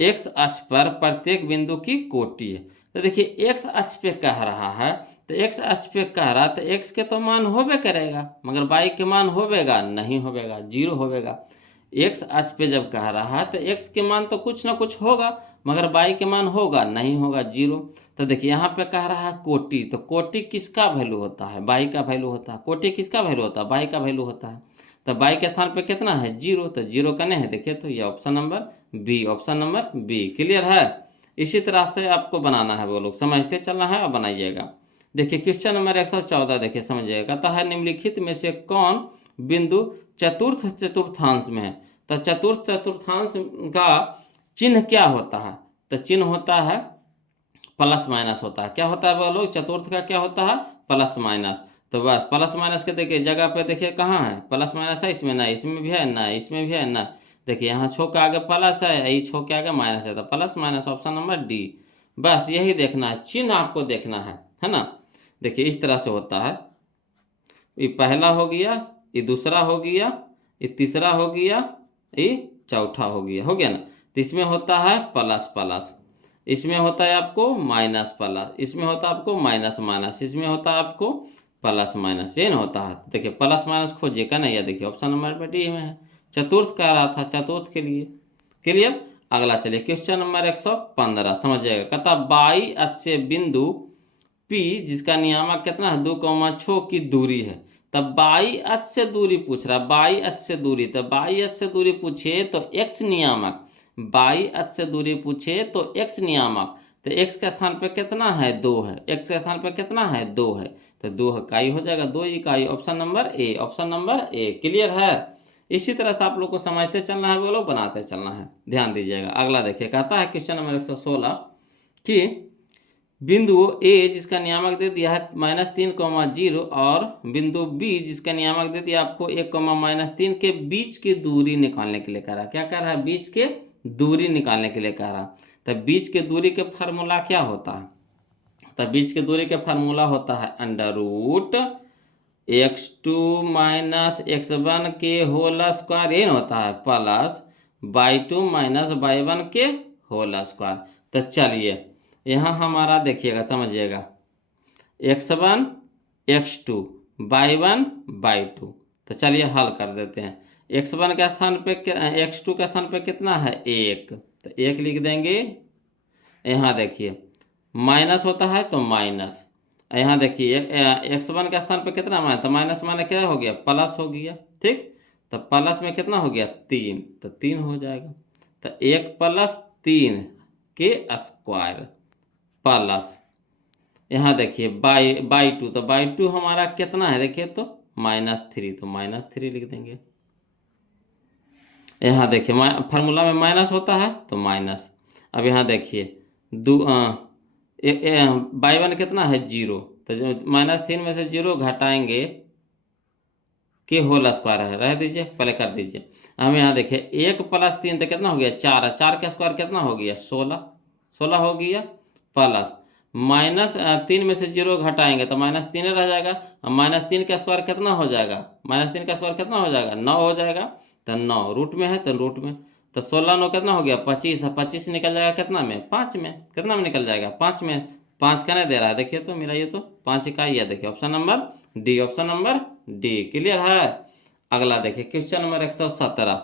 x अक्ष पर प्रत्येक बिंदु की कोटि है। तो देखिए x अक्ष पे कह रहा है, तो x अक्ष पे कह रहा तो x के तो मान होबे करेगा, मगर बाई के मान होबेगा नहीं, होबेगा 0 होबेगा। x अक्ष पे जब कह रहा है तो x के मान तो कुछ ना कुछ होगा, मगर बाई के मान होगा नहीं, होगा 0। तो देखिए यहाँ पे कह रहा है कोटि, तो कोटि किसका वैल्यू होता है बाई का वैल्यू होता है, कोटि किसका वैल्यू होता है बाई का वैल्यू होता है। तो बाई के स्थान पे कितना है 0, तो 0 कने है देखिए, तो ये option number B, option number B clear है। इसी तरह से आपको बनाना है, वो लोग समझते चलना है और बनाइएगा। देखिए क्वेश्चन नंबर 114 देखिए समझिएगा, कहता है निम्नलिखित में से कौन बिंदु चतुर्थ चतुर्थांश में है। तो चतुर्थ चतुर्थांश का चिन्ह क्या होता है, तो चिन्ह होता है प्लस माइनस होता है। क्या होता है वो लोग चतुर्थ का क्या होता है प्लस माइनस। तो बस प्लस माइनस के देखिए जगह पे देखिए कहाँ है प्लस माइनस है, इसमें ना, इसमें भी है ना, इसमें भी है ना। देखिए यहाँ छो के आगे प्लस है, यही छो के आगे माइनस है, तो plus minus option number D. बस यही देखना है, चिन्ह आपको देखना है ना। देखिए इस तरह से होता है, ये पहला हो गया, ये दूसरा हो गया, ये तीसरा हो गया, ये चौथा हो गया ना। तो इसमें होता है प्लस प्लस, इसमें होता है आपको माइनस प्लस, इसमें होता है आपको माइनस माइनस, इसमें होता है आपको प्लस माइनस, ये ना होता है। देखिए प्लस माइनस खोजिएगा नहीं, देखिए ऑप्शन नंबर डी में है, चतुर्थ कह रहा था चतुर्थ के लिए क्लियर। अगला चलिए क्वेश्चन नंबर 115 समझिएगा, कहता बाई अस्य बिंदु P जिसका नियामक कितना है 2,6 की दूरी है। तब बाई अक्ष से दूरी पूछ रहा, बाई अक्ष से दूरी, तो बाई अक्ष से दूरी पूछे तो x नियामक, बाई अक्ष से दूरी पूछे तो x नियामक, तो x के स्थान पे कितना है 2 है, x के स्थान पे कितना है 2 है, तो 2 इकाई हो जाएगा, 2 इकाई, option number A, option number A clear है। इसी तरह से आप लोग को समझते चलना है, वो लोग बनाते चलना है, ध्यान दीजिएगा। अगला देखिए कहता है क्वेश्चन नंबर 116 कि बिंदु ए जिसका नियामक दे दिया है -3,0 और बिंदु बी जिसका नियामक दे दिया आपको 1,-3 के बीच की दूरी निकालने के लिए कह रहा है। क्या कह रहा है बीच के दूरी निकालने के लिए कह रहा है। तो बीच के दूरी के फार्मूला क्या होता है, तो बीच के दूरी के फार्मूला होता है √x2 - x1 के होल स्क्वायर, ये होता है प्लस y2 - y1 के होल स्क्वायर। तो चलिए यहाँ हमारा देखिएगा समझिएगा x1 x2 y1 y2, तो चलिए हल कर देते हैं। x1 के स्थान पे x2 के स्थान पे कितना है 1, तो 1 लिख देंगे। यहाँ देखिए माइनस होता है तो माइनस, यहाँ देखिए x1 के स्थान पे कितना माइनस, तो माइनस माने क्या हो गया, प्लस हो गया। ठीक, तो प्लस में कितना हो गया 3, तो 3 हो जाएगा। तो 1+3 के स्क्वायर प्लस यहाँ देखिए बाई 2, तो बाई 2 हमारा कितना है देखिए, तो -3, तो -3 लिख देंगे। यहाँ देखिए फार्मूला में माइनस होता है तो माइनस। अब यहाँ देखिए बाई वन कितना है 0, तो -3 में से 0 घटाएंगे के होल स्क्वायर है, रह दीजिए, पहले कर दीजिए। हम यहाँ देखिए 1+3 तो कितना हो गया 4, 4 का स्क्वायर कितना हो गया 16, 16 हो गया प्लस -3 में से 0 घटाएंगे तो -3 रह जाएगा। -3 का स्क्वायर कितना हो जाएगा, -3 का स्क्वायर कितना हो जाएगा 9 हो जाएगा। तो 9 रूट में है तो रूट में, तो 16 9 कितना हो गया 25 है, 25 निकल जाएगा कितना में 5 में, कितना में निकल जाएगा 5 में। 5 का नहीं दे रहा है देखिए, तो मेरा ये तो 5 इकाई है। देखिए option number D, option number D clear है। अगला देखिए क्वेश्चन नंबर 117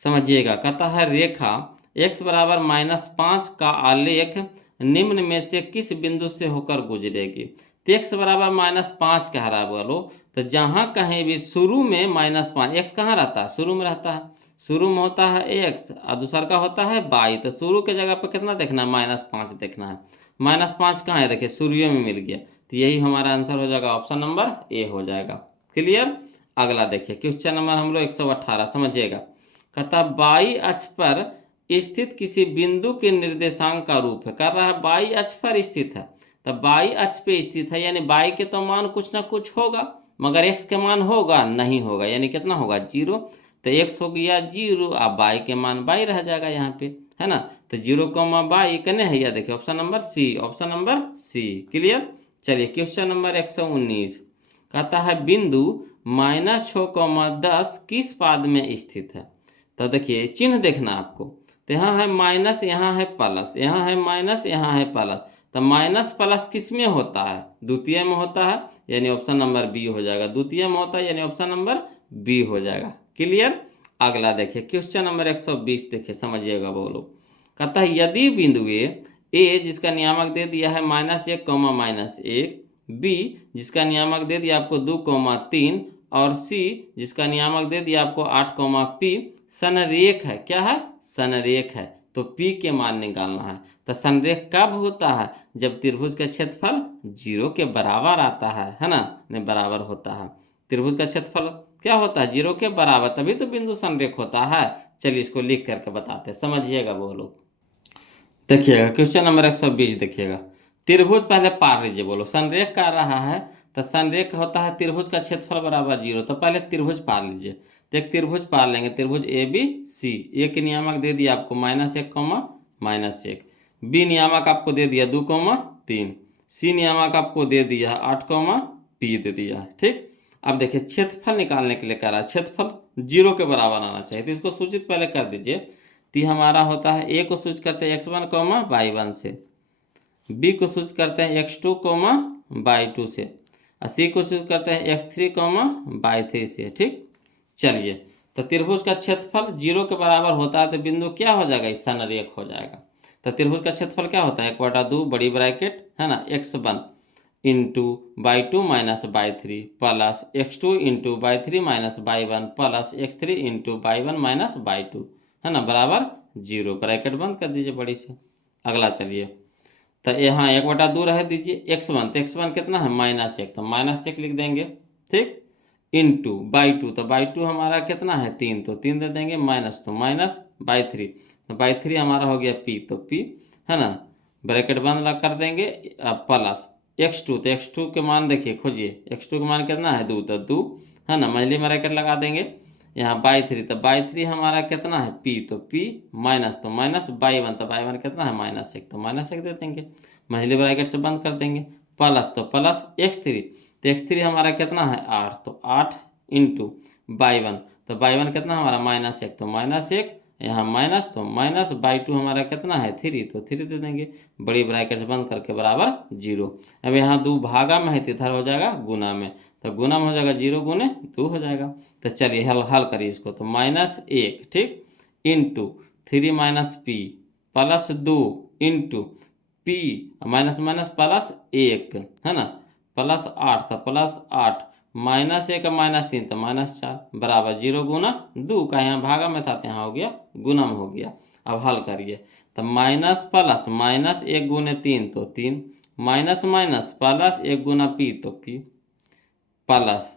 समझिएगा। कहता है रेखा x बराबर -5 का आलेख निम्न में से किस बिंदु से होकर गुजरेगी। तो x बराबर -5 कह रहा है बोलो, तो जहाँ कहीं भी शुरू में -5, x कहाँ रहता है शुरू में रहता है, शुरू में होता है x और दूसरा का होता है y, तो शुरू के जगह पर कितना देखना है -5 देखना है। -5 कहाँ है देखिए शुरू में मिल गया, तो यही हमारा आंसर हो जाएगा, ऑप्शन नंबर ए हो जाएगा क्लियर। अगला देखिए क्वेश्चन नंबर हम लोग 118 समझिएगा। कहता बाई अक्ष पर स्थित किसी बिंदु के निर्देशांक का रूप है, कर रहा है बाई अक्ष पर स्थित है, तो बाई अक्ष पे स्थित है यानी बाई के तो मान कुछ ना कुछ होगा, मगर एक्स के मान होगा नहीं होगा, यानी कितना होगा 0, तो एक्स हो गया 0 और बाई के मान बाई रह जाएगा यहाँ पे, है ना। तो 0, बाई कने है, या देखिए option number C, option number C clear. चलिए क्वेश्चन नंबर 119 कहता है बिंदु -6,10 किस पाद में स्थित है। तो देखिए चिन्ह देखना आपको, तो यहाँ है माइनस, यहाँ है प्लस, यहाँ है माइनस, यहाँ है प्लस, तो माइनस प्लस किस में होता है, द्वितीय में होता है, यानी ऑप्शन नंबर बी हो जाएगा। द्वितीय में होता है यानी ऑप्शन नंबर बी हो जाएगा क्लियर। अगला देखिए क्वेश्चन नंबर 120 देखिए समझिएगा बोलो। कहता है यदि बिंदु ए जिसका नियामक दे दिया है -1, बी जिसका नियामक दे दिया आपको 2, 3 और सी जिसका नियामक दे दिया आपको 8, पी संरेख है, क्या है संरेख है, तो पी के मान निकालना है। तो संरेख कब होता है, जब त्रिभुज का क्षेत्रफल 0 के बराबर आता है ना, नहीं बराबर होता है। त्रिभुज का क्षेत्रफल क्या होता है 0 के बराबर, तभी तो बिंदु संरेख होता है। चलिए इसको लिख करके बताते हैं, समझिएगा वो लोग। देखिएगा क्वेश्चन नंबर 120 देखिएगा, त्रिभुज पहले पार लीजिए बोलो, संरेख कर रहा है तो संरेख होता है त्रिभुज का क्षेत्रफल बराबर 0, तो पहले त्रिभुज पार लीजिए। तो एक त्रिभुज पार लेंगे, त्रिभुज ए बी सी, ए के नियामक दे दिया आपको -1, -1, बी नियामक आपको दे दिया 2, 3, सी नियामक आपको दे दिया 8, पी दे दिया है। ठीक, अब देखिए क्षेत्रफल निकालने के लिए कह रहा है, क्षेत्रफल 0 के बराबर आना चाहिए, तो इसको सूचित पहले कर दीजिए। तो हमारा होता है ए को सूचित करते हैं x1, y1 से, बी को सूचित करते हैं x2, y2 से, और सी को सूचित करते हैं x3, y3 से। ठीक, चलिए तो त्रिभुज का क्षेत्रफल 0 के बराबर होता है तो बिंदु क्या हो जाएगा, संरेख हो जाएगा। तो त्रिभुज का क्षेत्रफल क्या होता है 1/2 बड़ी ब्रैकेट है ना, x1 into y2 minus y3 plus x2 into y3 minus y1 plus x3 into y1 minus y2, है ना, बराबर 0, ब्रैकेट बंद कर दीजिए बड़ी से। अगला चलिए, तो यहाँ 1/2 रह दीजिए x1, तो x1 कितना है -1, तो -1 लिख देंगे। ठीक, इंटू y2, तो y2 हमारा कितना है 3, तो 3 दे देंगे, माइनस तो माइनस y3, तो y3 हमारा हो गया p, तो p है ना, ब्रैकेट बंद कर देंगे, प्लस x2, तो x2 के मान देखिए खोजिए, x2 के मान कितना है 2, तो 2 है ना, मझली ब्रैकेट लगा देंगे। यहाँ y3, तो y3 हमारा कितना है p, तो p माइनस तो माइनस y1, तो y1 कितना है -1, तो -1 दे देंगे, मझली ब्रैकेट से बंद कर देंगे, प्लस तो प्लस x3, तो x3 हमारा कितना है 8, तो 8 इंटू y1, तो y1 कितना हमारा -1, तो -1, यहाँ माइनस तो माइनस y2 हमारा कितना है 3, तो 3 दे देंगे, बड़ी ब्रैकेट से बंद करके बराबर 0। अब यहाँ 2 भागा में है तो इधर हो जाएगा गुना में, तो गुना में हो जाएगा 0 गुने 2 हो जाएगा। तो चलिए हल करिए इसको, तो -1 ठीक into 3 - p plus 2 into P minus minus plus 1 है ना, प्लस 8 था, प्लस 8 माइनस 1 माइनस 3 तो माइनस 4 बराबर 0 गुना 2 का यहाँ भागा में था तो यहाँ हो गया गुना में हो गया। अब हल करिए तो माइनस प्लस माइनस 1 गुने 3 तो 3 माइनस माइनस प्लस 1 गुना पी तो पी प्लस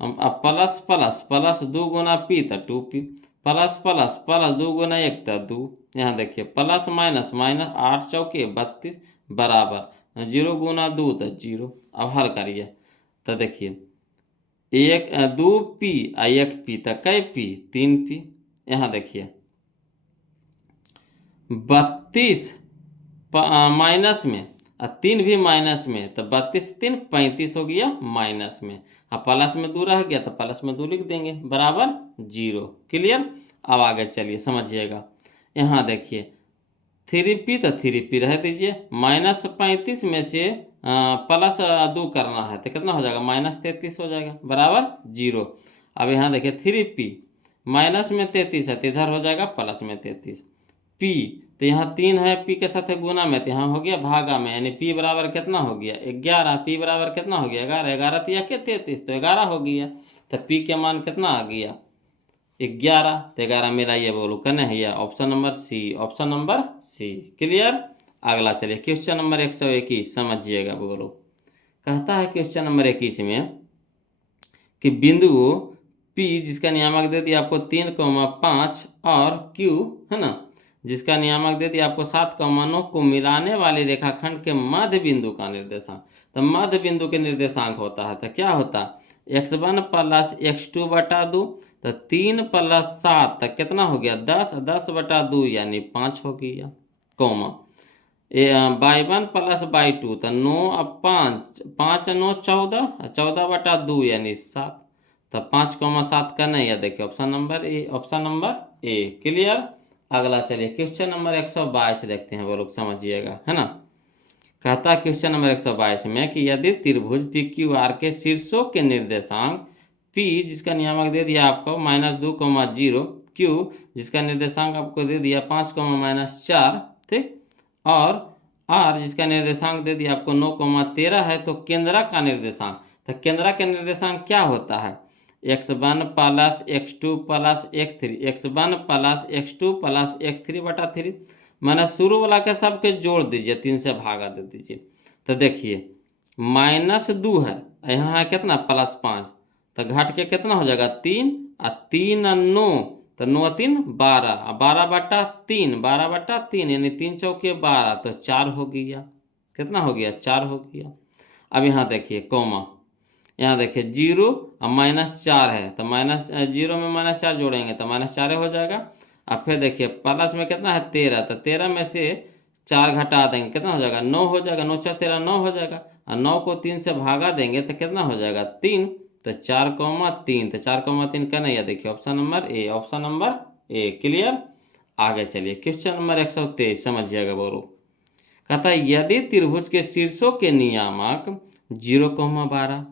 अब प्लस प्लस प्लस 2 गुना पी तो 2p प्लस प्लस प्लस 2 गुना 1 तो 2। यहाँ देखिए प्लस माइनस माइनस 8 चौके 32 बराबर 0 गुना 2 तो 0। अब हल करिए तो देखिए 2p 1p तो कै p 3p। यहाँ देखिए 32 माइनस में और 3 भी माइनस में तो 32 3 35 हो गया माइनस में। अब प्लस में 2 रह गया तो प्लस में 2 लिख देंगे बराबर 0। क्लियर। अब आगे चलिए समझिएगा। यहाँ देखिए 3p तो 3p रह दीजिए, माइनस 35 में से प्लस 2 करना है तो कितना हो जाएगा माइनस 33 हो जाएगा बराबर 0। अब यहाँ देखिए 3p माइनस में 33 है तो इधर हो जाएगा प्लस में 33 p तो यहाँ 3 है p के साथ है गुना में तो यहाँ हो गया भागा में, यानी p बराबर कितना हो गया 11। p बराबर कितना हो गया 11, 11 तिया के 33 तो 11 हो गया। तो p के मान कितना आ गया 11। तो 11 मेरा ये बोलो कने है यह option number C, option number C. Clear. अगला चलिए क्वेश्चन नंबर 121 समझिएगा। बोलो कहता है क्वेश्चन नंबर 21 में कि बिंदु P जिसका नियामक दे दिया आपको 3,5 और Q है ना जिसका नियामक दे दिया आपको 7,9 को मिलाने वाले रेखाखंड के मध्य बिंदु का निर्देशांक। तो मध्य बिंदु के निर्देशांक होता है तो क्या होता x1 प्लस x2 बटा 2 तो 3 प्लस 7 तक कितना हो गया 10, 10 बटा 2 यानी 5 हो गया कोमा y1 प्लस y2 तो 9 अब 5 5 9 14, 14 बटा 2 यानी 7 तो 5,7 का नहीं है। देखिए option number A, option number A. Clear. अगला चलिए क्वेश्चन नंबर 122 देखते हैं वो लोग समझिएगा है ना। कहता क्वेश्चन नंबर 122 में कि यदि त्रिभुज पी क्यू आर के शीर्षों के निर्देशांक P जिसका नियामक दे दिया आपको -2,0 Q जिसका निर्देशांक आपको दे दिया 5,-4 ठीक, और R जिसका निर्देशांक दे दिया आपको 9,13 है तो केंद्र का निर्देशांक। तो केंद्र का निर्देशांक क्या होता है x1 plus x2 plus x3, x1 plus x2 plus x3 बटा 3। मैंने शुरू वाला के सबके जोड़ दीजिए 3 से भागा दे दीजिए। तो देखिए -2 है यहाँ है कितना +5 तो घट के कितना हो जाएगा 3 और 3 9 तो 9 3 12, 12 बटा 3, 12 बटा 3 यानी 3 चौके 12 तो 4 हो गया। कितना हो गया 4 हो गया। अब यहाँ देखिए कोमा, यहाँ देखिए 0 और -4 है तो -0 में -4 जोड़ेंगे तो -4 हो जाएगा। अब फिर देखिए प्लस में कितना है 13 तो 13 में से 4 घटा देंगे कितना हो जाएगा 9 हो जाएगा, 9 4 13 9 हो जाएगा और 9 को 3 से भागा देंगे तो कितना हो जाएगा 3 तो 4,3 तो 4,3 का नहीं है। देखिए option number A, option number A. Clear. आगे चलिए क्वेश्चन नंबर 123 समझिएगा। बोलो कहता है यदि त्रिभुज के शीर्षों के नियामक 0,12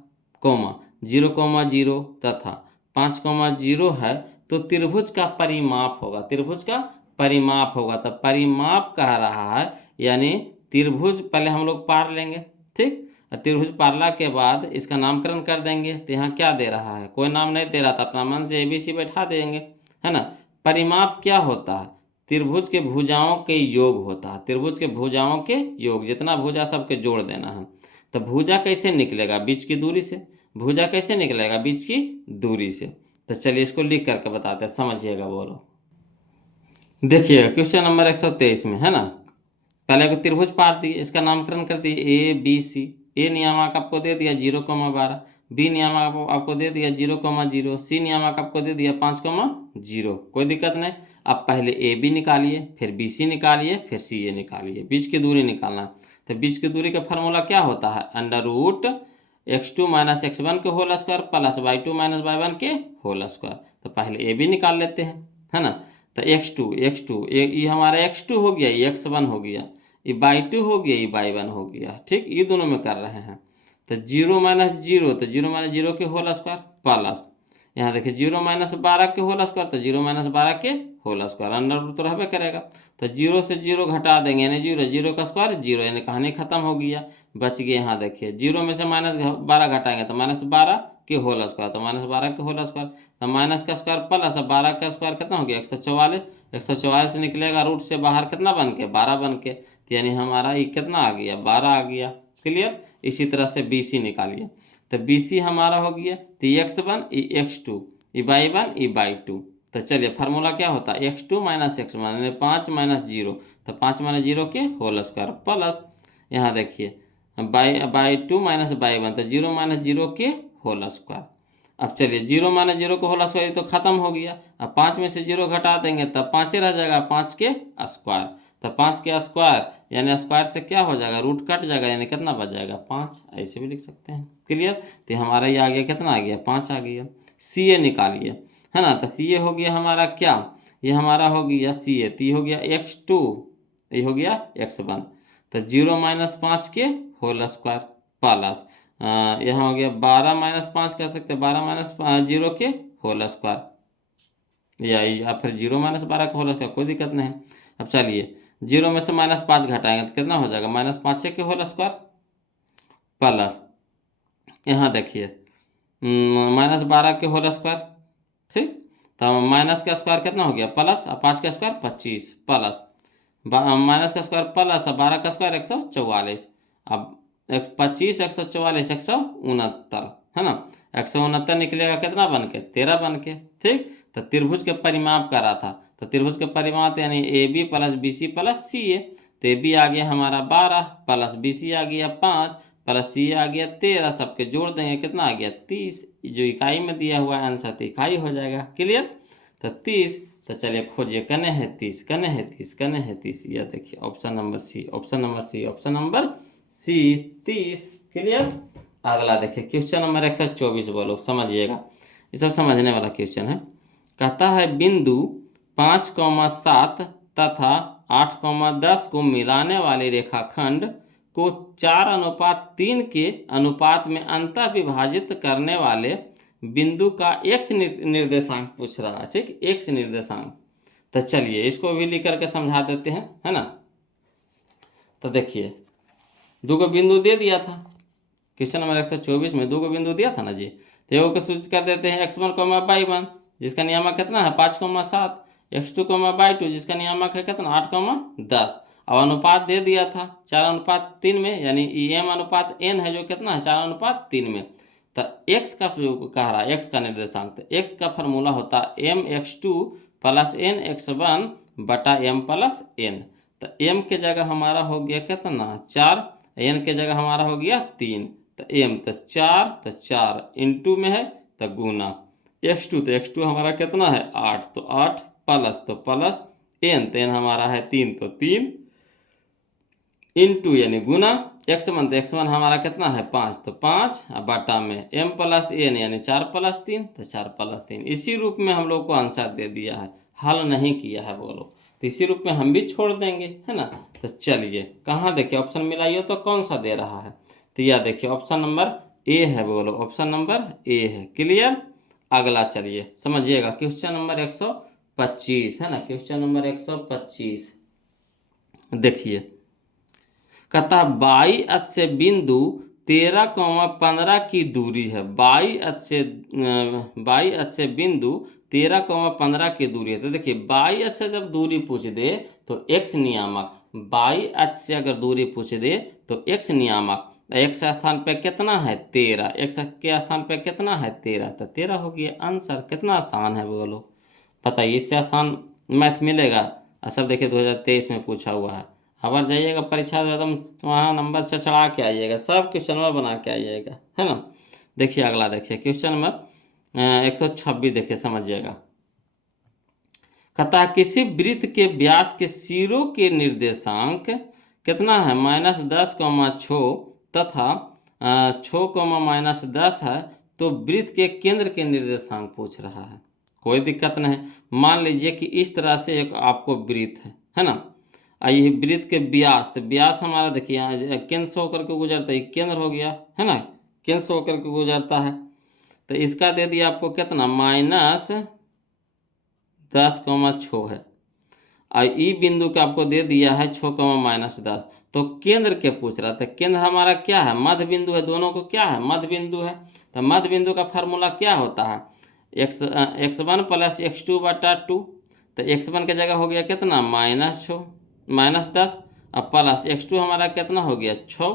0,0 तथा 5,0 है तो त्रिभुज का परिमाप होगा, त्रिभुज का परिमाप होगा। तो परिमाप कह रहा है यानी त्रिभुज पहले हम लोग पार लेंगे ठीक, त्रिभुज पारला के बाद इसका नामकरण कर देंगे। तो यहाँ क्या दे रहा है कोई नाम नहीं दे रहा था, अपना मन से ABC बैठा देंगे है ना। परिमाप क्या होता है त्रिभुज के भुजाओं के योग होता है, त्रिभुज के भुजाओं के योग, जितना भुजा सबके जोड़ देना है। तो भुजा कैसे निकलेगा बीच की दूरी से, भुजा कैसे निकलेगा बीच की दूरी से। तो चलिए इसको लिख करके बताते हैं समझिएगा। बोलो देखिएगा क्वेश्चन नंबर 123 में है ना, पहले को त्रिभुज पार दिए इसका नामकरण कर दिए ABC। ए नियामक आपको दे दिया 0,12, बी नियामक आपको दे दिया 0,0, सी नियामक आपको दे दिया 5,0। कोई दिक्कत नहीं। अब पहले AB निकालिए, फिर BC निकालिए, फिर CA निकालिए, बीच की दूरी निकालना। तो बीच की दूरी का फार्मूला क्या होता है √x2 - x1 के whole square plus y2 - y1 के होल स्क्वायर। तो पहले AB निकाल लेते हैं है ना। तो x2 ये हमारा x2 हो गया, ये x1 हो गया, ये y2 हो गया, ये y1 हो गया ठीक, ये दोनों में कर रहे हैं। तो 0 - 0 तो 0 - 0 के होल स्क्वायर प्लस यहाँ देखिए 0 - 12 के होल स्क्वायर तो 0 - 12 के होल स्क्वायर, अंडर रूट तो रहबे करेगा। तो जीरो से जीरो घटा देंगे यानी जीरो, जीरो का स्क्वायर जीरो, यानी कहानी खत्म हो गया। बच गए यहाँ देखिए, जीरो में से -12 घटाएंगे तो -12 के होल स्क्वायर, तो -12 के होल स्क्वायर, तो माइनस का स्क्वायर प्लस 12 का स्क्वायर कितना हो गया 144, 144 निकलेगा रूट से बाहर कितना बन के 12 बन के, तो यानी हमारा ये कितना आ गया 12 आ गया। क्लियर। इसी तरह से BC निकालिए, तो BC हमारा हो गया, तो x1 ये x2 ये y1 ये y2। तो चलिए फार्मूला क्या होता है x2 - x1 यानी 5 - 0, तो 5 - 0 के होल स्क्वायर प्लस यहाँ देखिए y2 - y1, तो 0 - 0 के होल स्क्वायर। अब चलिए 0 - 0 को होल स्क्वायर तो खत्म हो गया। अब 5 में से 0 घटा देंगे तब 5 रह जाएगा, 5 के स्क्वायर, तो 5 के स्क्वायर यानी स्क्वायर से क्या हो जाएगा रूट कट जाएगा, यानी कितना बच जाएगा 5, ऐसे भी लिख सकते हैं। क्लियर। तो हमारा ये आ गया कितना आ गया 5 आ गया। CA निकालिए, है ना, तो CA हो गया हमारा क्या, ये हमारा हो गया CA, तो ये हो गया x2, ये हो गया x1, तो 0 - 5 के होल स्क्वायर प्लस यहाँ हो गया 12 - 5 कह सकते हैं, 12 - 0 के होल स्क्वायर, या फिर 0 - 12 का होल स्क्वायर, कोई दिक्कत नहीं। अब चलिए 0 में से -5 घटाएंगे तो कितना हो जाएगा -5 के होल स्क्वायर प्लस यहाँ देखिए -12 के होल स्क्वायर। ठीक, तो माइनस का स्क्वायर कितना हो गया प्लस, 5 का स्क्वायर 25 प्लस माइनस का स्क्वायर प्लस 12 का स्क्वायर 144, अब 25 144 169, है ना, 169 निकलेगा कितना बन के 13 बन के। ठीक, तो त्रिभुज के परिमाप करा था, तो त्रिभुज के परिमाप यानी AB + BC + CA, तो AB आ गया हमारा 12 प्लस BC आ गया 5 प्लस CA आ गया 13, सबके जोड़ देंगे कितना आ गया 30, जो इकाई में दिया हुआ है आंसर तो इकाई हो जाएगा। क्लियर। तो 30, तो चलिए खोजिए कने है 30, कने है 30, कने है 30, यह देखिए option number C, option number C, option number C 30। Clear. अगला देखिए क्वेश्चन नंबर 124, बोलो समझिएगा, ये सब समझने वाला क्वेश्चन है। कहता है बिंदु 5,7 तथा 8,10 को मिलाने वाले रेखाखंड को 4:3 के अनुपात में अंतः विभाजित करने वाले बिंदु का x निर्देशांक पूछ रहा है। ठीक, x निर्देशांक, तो चलिए इसको भी लिख करके समझा देते हैं, है ना। तो देखिए 2 बिंदु दे दिया था क्वेश्चन नंबर 124 में, 2 बिंदु दिया था ना जी, तो एगो को सूचित कर देते हैं x1, y1 जिसका नियामक कितना है 5,7, x2, y2 जिसका नियामक है कितना 8,10। अब अनुपात दे दिया था 4:3 में, यानी m/n है जो कितना है 4:3 में, तो x का कह रहा है x का निर्देशांक, तो x का फार्मूला होता है mx2 + nx1 बटा m + n, तो m के जगह हमारा हो गया कितना 4, n के जगह हमारा हो गया 3, तो m तो 4 इंटू में है तो गुना x2, तो x2 हमारा कितना है 8, तो 8 प्लस तो प्लस n, तो n हमारा है 3, तो 3 इंटू यानी गुना x1, तो x1 हमारा कितना है 5, तो 5 बटा में m + n यानी 4 + 3, तो 4 + 3। इसी रूप में हम लोग को आंसर दे दिया है, हल नहीं किया है बोलो, तो इसी रूप में हम भी छोड़ देंगे, है ना। तो चलिए कहाँ देखिए ऑप्शन मिलाइए तो कौन सा दे रहा है, तो यह देखिए ऑप्शन नंबर A है बोलो, ऑप्शन नंबर A है। क्लियर। अगला चलिए समझिएगा क्वेश्चन नंबर 125, है ना, क्वेश्चन नंबर 125 देखिए, कहता बाई अक्ष से बिंदु 13,15 की दूरी है, बाई अक्ष से बिंदु 13,15 की दूरी है। तो देखिए बाई अक्ष से जब दूरी पूछ दे तो x नियामक, बाई अक्ष से अगर दूरी पूछ दे तो x नियामक, x स्थान पे कितना है 13, x के स्थान पे कितना है 13, तो 13 हो गया आंसर। कितना आसान है बोलो, बताइए इससे आसान मैथ मिलेगा। सब देखिए 2023 में पूछा हुआ है, अगर जाइएगा परीक्षा एकदम वहाँ नंबर से चढ़ा के आइएगा, सब क्वेश्चन बना के आइएगा, है ना। देखिए अगला देखिए क्वेश्चन नंबर 126 देखिए समझिएगा। कहता है किसी वृत्त के व्यास के सिरों के निर्देशांक कितना है -10,6 तथा 6,-10 है, तो वृत्त के केंद्र के निर्देशांक पूछ रहा है। कोई दिक्कत नहीं, मान लीजिए कि इस तरह से एक आपको वृत्त है ना, ये वृत्त के व्यास, तो व्यास हमारा देखिए यहाँ केंद्र से होकर के गुजरता है, केंद्र हो गया है ना, केंद्र से होकर के गुजरता है, तो इसका दे दिया आपको कितना -10,6 है। और ई बिंदु का आपको दे दिया है 6, -10। तो केंद्र के पूछ रहा था, केंद्र हमारा क्या है, मध्य बिंदु है, दोनों को क्या है, मध्य बिंदु है। तो मध्य बिंदु का फार्मूला क्या होता है, x1 + x2/2। तो x1 की जगह हो गया कितना, -10, और प्लस x2 हमारा कितना हो गया 6।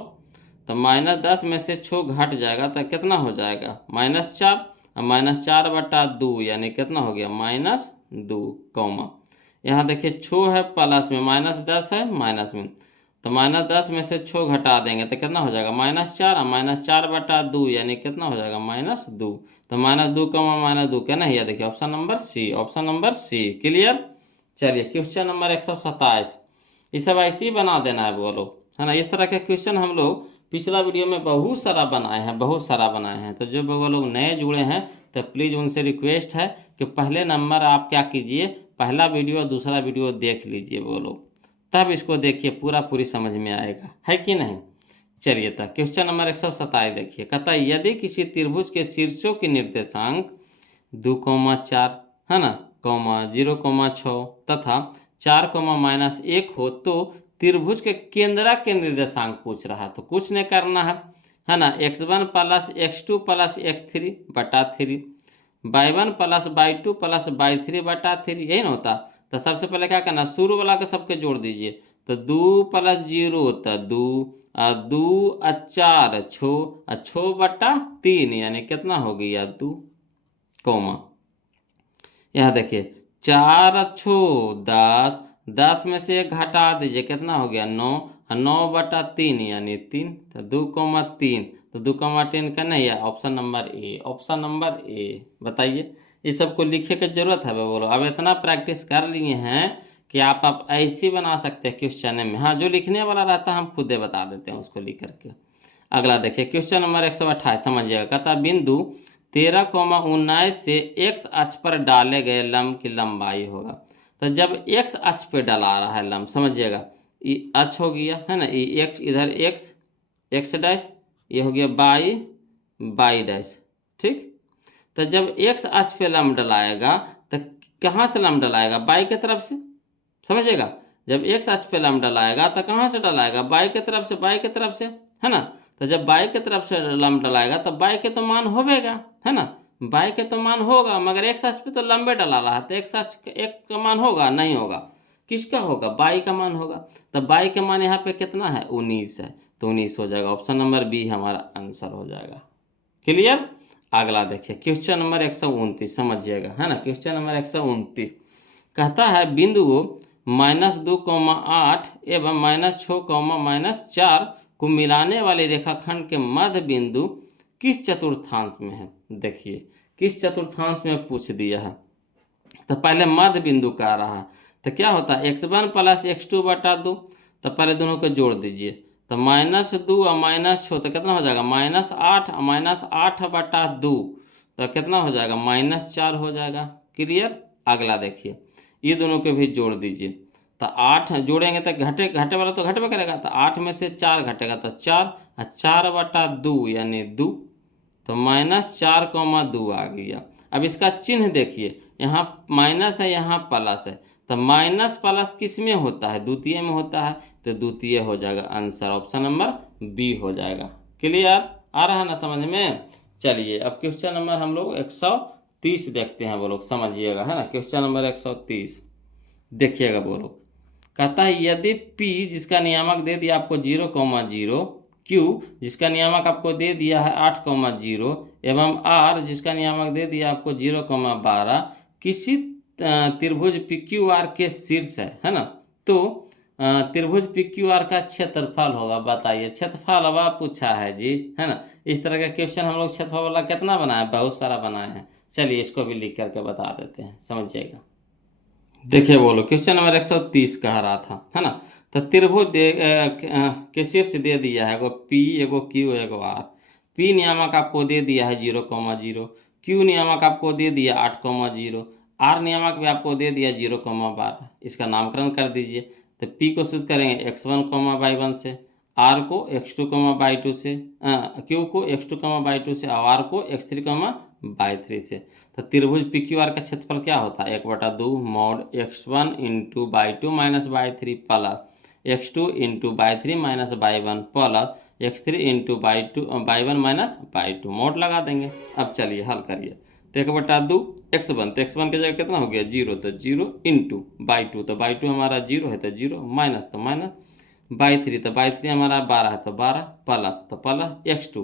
तो -10 में से 6 घट जाएगा तो कितना हो जाएगा, -4, और -4/2 यानी कितना हो गया, -2, कौमा। यहाँ देखिए 6 है प्लस में, -10 है माइनस में, तो -10 में से 6 घटा देंगे तो कितना हो जाएगा, -4, और -4/2 यानी कितना हो जाएगा, -2। तो -2, -2 क्या नहीं है, देखिए option number C, option number C. Clear. चलिए क्वेश्चन नंबर 127, ये सब ऐसे ही बना देना है बोलो, है ना। इस तरह के क्वेश्चन हम लोग पिछला वीडियो में बहुत सारा बनाए हैं, बहुत सारा बनाए हैं। तो जो वो लोग नए जुड़े हैं तो प्लीज़ उनसे रिक्वेस्ट है कि पहले नंबर आप क्या कीजिए, पहला वीडियो और दूसरा वीडियो देख लीजिए वो लोग, तब इसको देखिए पूरी समझ में आएगा, है कि नहीं। चलिए तब क्वेश्चन नंबर 127 देखिए, कहता है यदि किसी त्रिभुज के शीर्षों के निर्देशांक 2, 4 है ना, 0, 6 तथा 4, -1 हो तो त्रिभुज के केंद्र के निर्देशांक पूछ रहा है। तो कुछ नहीं करना है ना, x1 + x2 + x3/3, y1 + y2 + y3/3, यही ना होता। तो सबसे पहले क्या करना, शुरू वाला के सबके जोड़ दीजिए। तो 2 + 0 तो 2, 2 और 4 6, और 6/3 यानी कितना हो गया 2, कौमा। यहाँ देखिए 4 और 6 10, 10 में से 1 घटा दीजिए, कितना हो गया 9, और 9/3 यानी 3। तो 2, 3, तो 2, 3 का नहीं है, option number A, option number A. बताइए, ये सबको लिखे की जरूरत है बोलो। अब इतना प्रैक्टिस कर लिए हैं कि आप ऐसे बना सकते हैं क्वेश्चन में। हाँ, जो लिखने वाला रहता है हम खुद ही बता देते हैं उसको लिख करके। अगला देखिए क्वेश्चन नंबर 128, समझिएगा। कहता बिंदु 13, 19 से x अक्ष पर डाले गए लंब की लंबाई होगा। तो जब x अक्ष पे डला रहा है लंब, समझिएगा, ये अक्ष हो गया है ना, ये x इधर x डैश, ये हो गया y डैश, ठीक। तो जब x अक्ष पे लंब डलाएगा तो कहाँ से लंब डलाएगा, y की तरफ से, समझिएगा। जब x अक्ष पे लंब डलाएगा तो कहाँ से डलाएगा, y की तरफ से, y की तरफ से, है ना। तो जब y की तरफ से लंब डलाएगा तो y के तो मान होगा, है ना, y के तो मान होगा, मगर x अक्ष पे तो लंबे डला रहा है तो x अक्ष x का मान होगा नहीं होगा, किसका होगा, y का मान होगा। तो y का मान यहाँ पे कितना है, 19 है, तो 19 हो जाएगा, ऑप्शन नंबर बी हमारा आंसर हो जाएगा। क्लियर। अगला देखिए क्वेश्चन नंबर 129, समझिएगा, है ना। क्वेश्चन नंबर 129 कहता है बिंदु -2, 8 एवं -6, -4 को मिलाने वाले रेखाखंड के मध्य बिंदु किस चतुर्थांश में है। देखिए किस चतुर्थांश में पूछ दिया है। तो पहले मध्य बिंदु का आ रहा है, तो क्या होता है x1 + x2/2। तो पहले दोनों को जोड़ दीजिए, तो -2 और -6 तो कितना हो जाएगा, -8 और -8/2, तो कितना हो जाएगा, -4 हो जाएगा। क्लियर। अगला देखिए, ये दोनों को भी जोड़ दीजिए। तो 8 जोड़ेंगे तो घटे वाला तो घटबे करेगा, तो 8 में से 4 घटेगा तो 4, और 4/2 यानी 2, तो -4, 2 आ गया। अब इसका चिन्ह देखिए, यहाँ माइनस है, यहाँ प्लस है, तो माइनस प्लस किस में होता है, द्वितीय में होता है, तो द्वितीय हो जाएगा आंसर, ऑप्शन नंबर बी हो जाएगा। क्लियर। आ रहा है ना समझ में। चलिए अब क्वेश्चन नंबर हम लोग 130 देखते हैं, वो लोग समझिएगा, है ना। क्वेश्चन नंबर 130 देखिएगा, वो लोग कहता है यदि P जिसका नियामक दे दिया आपको 0, 0, Q जिसका नियामक आपको दे दिया है 8, 0 एवं R जिसका नियामक दे दिया आपको 0, 12 किसी त्रिभुज PQR के शीर्ष है ना, तो त्रिभुज PQR का क्षेत्रफल होगा। बताइए, क्षेत्रफल वाला पूछा है जी, है ना। इस तरह का क्वेश्चन हम लोग क्षेत्रफल वाला कितना बनाए, बहुत सारा बनाए हैं। चलिए इसको भी लिख करके बता देते हैं, समझिएगा। देखिए बोलो क्वेश्चन नंबर 130 कह रहा था, है ना। तो त्रिभुज के शीर्ष दे दिया है, एगो P, एगो Q, एगो R। P नियामक आपको दे दिया है 0, 0, Q नियामक आपको दे दिया 8, 0, R नियामक भी आपको दे दिया 0, 12। इसका नामकरण कर दीजिए। तो P को शुद्ध करेंगे x1, y1 से, R को x2, y2 से, Q को x2, y2 से, और R को x3, बाई 3 से। तो त्रिभुज PQR का क्षेत्रफल क्या होता है, 1/2 mod x1 into by 2 minus by 3 plus x2 into by 3 minus y 1 plus x3 into by 1 minus by 2 mod लगा देंगे। अब चलिए हल करिए। तो 1/2 x1, तो x1 की जगह कितना हो गया 0, तो 0 इंटू बाई 2, तो बाई 2 हमारा 0 है तो 0 माइनस, तो माइनस बाई 3, तो बाई 3 हमारा 12 है तो 12 प्लस, तो प्लस x2,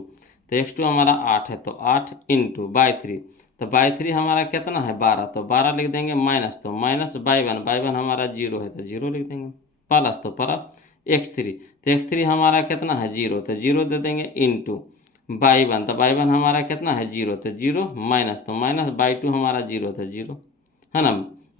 तो x2 हमारा 8 है तो 8 इंटू बाई 3, तो बाई 3 हमारा कितना है 12, तो 12 लिख देंगे माइनस, तो माइनस बाई 1 हमारा 0 है तो 0 लिख देंगे प्लस, तो प्लस x3, तो x3 हमारा कितना है 0, तो 0 दे देंगे इंटू बाई 1, तो बाई 1 हमारा कितना है 0, तो 0 माइनस, तो माइनस बाई 2 हमारा 0 तो 0 है ना,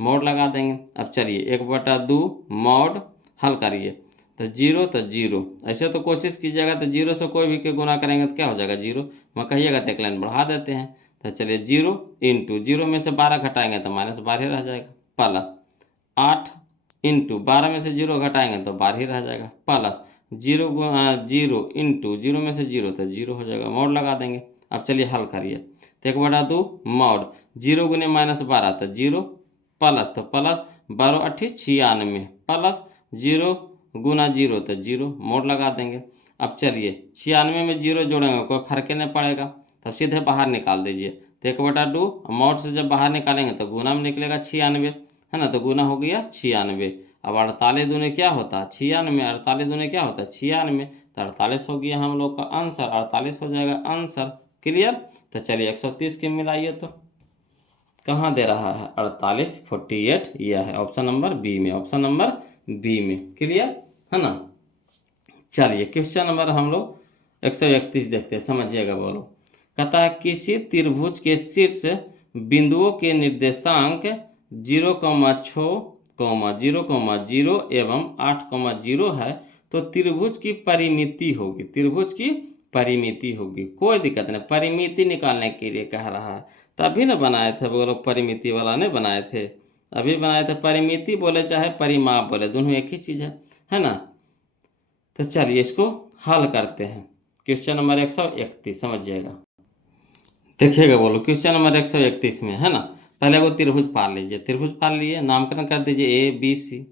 मोड लगा देंगे। अब चलिए 1/2 मॉड हल करिए, तो 0 तो 0, ऐसे तो कोशिश कीजिएगा तो 0 से कोई भी के गुना करेंगे तो क्या हो जाएगा 0, मैं कहिएगा तो एक लाइन बढ़ा देते हैं। तो चलिए 0 इंटू 0 में से 12 घटाएंगे तो माइनस 12 रह जाएगा प्लस 8 इंटू 12 में से 0 घटाएंगे तो 12 रह जाएगा प्लस 0 इंटू 0 में से 0 तो 0 हो जाएगा, मॉड लगा देंगे। अब चलिए हल करिए। तो 1/2 मॉड 0 गुने माइनस 12 तो 0 प्लस, तो प्लस 12 8 96 प्लस 0 गुना 0 तो 0 मोड लगा देंगे। अब चलिए 96 में 0 जोड़ेंगे कोई फर्क ही नहीं पड़ेगा, तब सीधे बाहर निकाल दीजिए। तो 1/2 मॉड से जब बाहर निकालेंगे तो गुना में निकलेगा 96 है ना, तो गुना हो गया 96। अब 48 दूने क्या होता है 96, 48 दूने क्या होता है 96, तो 48 हो गया हम लोग का आंसर, 48 हो जाएगा आंसर। क्लियर। तो चलिए 130 के मिलाइए, तो कहाँ दे रहा है 48 48, यह है ऑप्शन नंबर बी में, ऑप्शन नंबर बी में। क्लियर है ना। चलिए क्वेश्चन नंबर हम लोग 131 देखते हैं, समझिएगा बोलो। कहता है किसी त्रिभुज के शीर्ष बिंदुओं के निर्देशांक 0,6, 0,0 एवं 8,0 है, तो त्रिभुज की परिमिति होगी, त्रिभुज की परिमिति होगी। कोई दिक्कत नहीं, परिमिति निकालने के लिए कह रहा है, तभी ना बनाए थे वो लोग, परिमिति वाला ने बनाए थे, अभी बनाए थे। परिमिति बोले चाहे परिमाप बोले, दोनों एक ही चीज़ है ना। तो चलिए इसको हल करते हैं। क्वेश्चन नंबर 131 समझिएगा, देखिएगा बोलो। क्वेश्चन नंबर 131 में है ना, पहले वो त्रिभुज पाल लीजिए, त्रिभुज पाल लिए, नामकरण कर दीजिए ABC।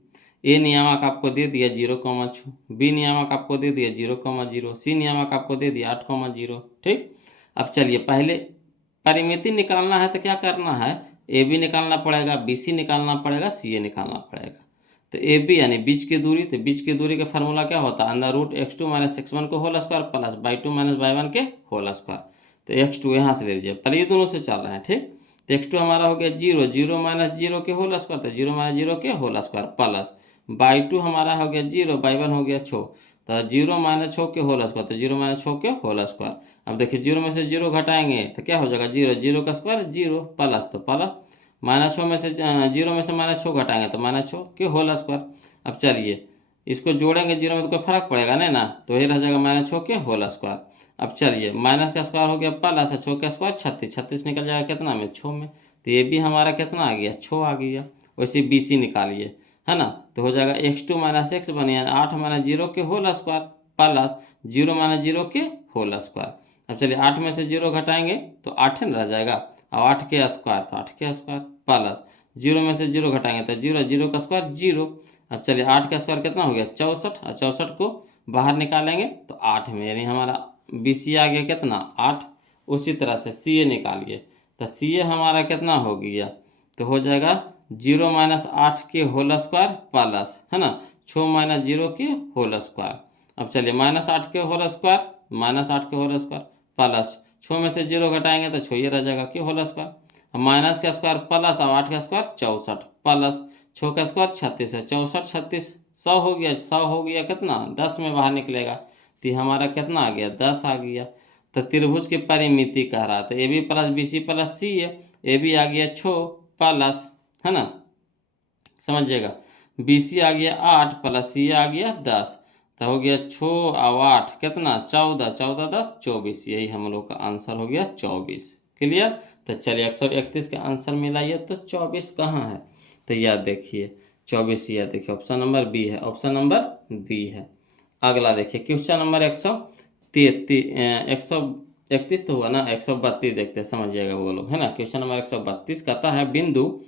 ए नियामक आपको दे दिया 0,6, बी नियामक आपको दे दिया 0,0, सी नियामक आपको दे दिया 8,0। ठीक। अब चलिए पहले परिमिति निकालना है तो क्या करना है, AB निकालना पड़ेगा, BC निकालना पड़ेगा, CA निकालना पड़ेगा। तो AB यानी बीच की दूरी, तो बीच की दूरी का फार्मूला क्या होता है, √x2 - x1 को whole square plus y 2 minus y 1 के होल स्क्वायर। तो x2 यहाँ से ले लीजिए, पर ये दोनों से चल रहे हैं। ठीक। तो x2 हमारा हो गया 0, 0 - 0 के होल स्क्वायर, तो 0 - 0 के होल स्क्वायर प्लस बाई 2 हमारा हो गया 0, बाई 1 हो गया 6, तो 0 - 6 के होल स्क्वायर, तो 0 - 6 के होल स्क्वायर। अब देखिए 0 में से 0 घटाएंगे तो क्या हो जाएगा 0, 0 का स्क्वायर 0 प्लस, तो प्लस -6 में से 0 में से -6 घटाएंगे तो -6 के होल स्क्वायर। अब चलिए इसको जोड़ेंगे 0 में तो कोई फर्क पड़ेगा नहीं ना, तो वही रह जाएगा -6 के होल स्क्वायर। अब चलिए माइनस का स्क्वायर हो गया प्लस, 6 का स्क्वायर 36, 36 निकल जाएगा कितना में 6 में, तो ये भी हमारा कितना आ गया 6 आ गया। वैसे BC निकालिए है ना, तो हो जाएगा x2 - x बनिए 8 - 0 के होल स्क्वायर प्लस 0 - 0 के होल स्क्वायर। अब चलिए 8 में से 0 घटाएंगे तो 8 रह जाएगा, अब 8 के स्क्वायर तो 8 के स्क्वायर प्लस 0 में से 0 घटाएंगे तो 0, 0 का स्क्वायर 0। अब चलिए 8 का स्क्वायर कितना हो गया 64, और 64 को बाहर निकालेंगे तो 8 में, यानी हमारा BC आ गया कितना 8। उसी तरह से CA निकालिए, तो CA हमारा कितना हो गया, तो हो जाएगा 0 - 8 के होल स्क्वायर प्लस है ना 6 - 0 के होल स्क्वायर। अब चलिए -8 के होल स्क्वायर, -8 के होल स्क्वायर प्लस 6 में से 0 घटाएंगे तो 6 ये रह जाएगा के होल स्क्वायर, माइनस का स्क्वायर प्लस, अब 8 का स्क्वायर 64 प्लस 6 का स्क्वायर 36 है, 64 36 100 हो गया, 100 हो गया कितना 10 में बाहर निकलेगा, तो हमारा कितना आ गया 10 आ गया। तो त्रिभुज की परिमिति कह रहा था AB + BC + CA, AB आ गया 6 प्लस है ना, समझिएगा BC आ गया 8 प्लस CA आ गया 10, तो हो गया 6 और 8 कितना 14, 14 10 24, यही हम लोग का आंसर हो गया 24। क्लियर। तो चलिए 131 का आंसर मिलाइए, तो 24 कहाँ है, तो यह देखिए 24, यह देखिए ऑप्शन नंबर बी है, ऑप्शन नंबर बी है। अगला देखिए क्वेश्चन नंबर 132 31 तो हुआ ना, 132 देखते हैं, समझिएगा वो लोग, है ना। क्वेश्चन नंबर 132 कहता है बिंदु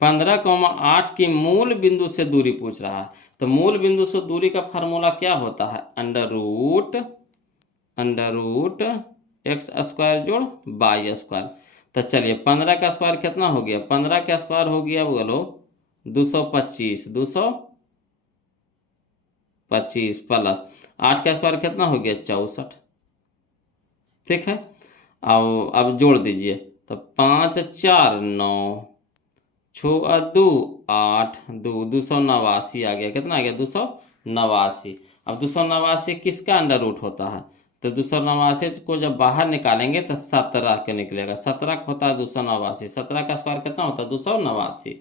15,8 की मूल बिंदु से दूरी पूछ रहा है। तो मूल बिंदु से दूरी का फार्मूला क्या होता है? अंडर रूट एक्स स्क्वायर जोड़ वाई स्क्वायर। तो चलिए 15 का स्क्वायर कितना हो गया? 15 का स्क्वायर हो गया बोलो 225, 225 प्लस 8 का स्क्वायर कितना हो गया? 64। ठीक है, अब जोड़ दीजिए। तो 5 4 9, 6 2 8, 289 आ गया। कितना आ गया? 289। अब 289 किसका अंडर रूट होता है? तो 289 को जब बाहर निकालेंगे तो 17 के निकलेगा। 17 होता है 289, 17 का स्क्वायर कितना होता है? 289।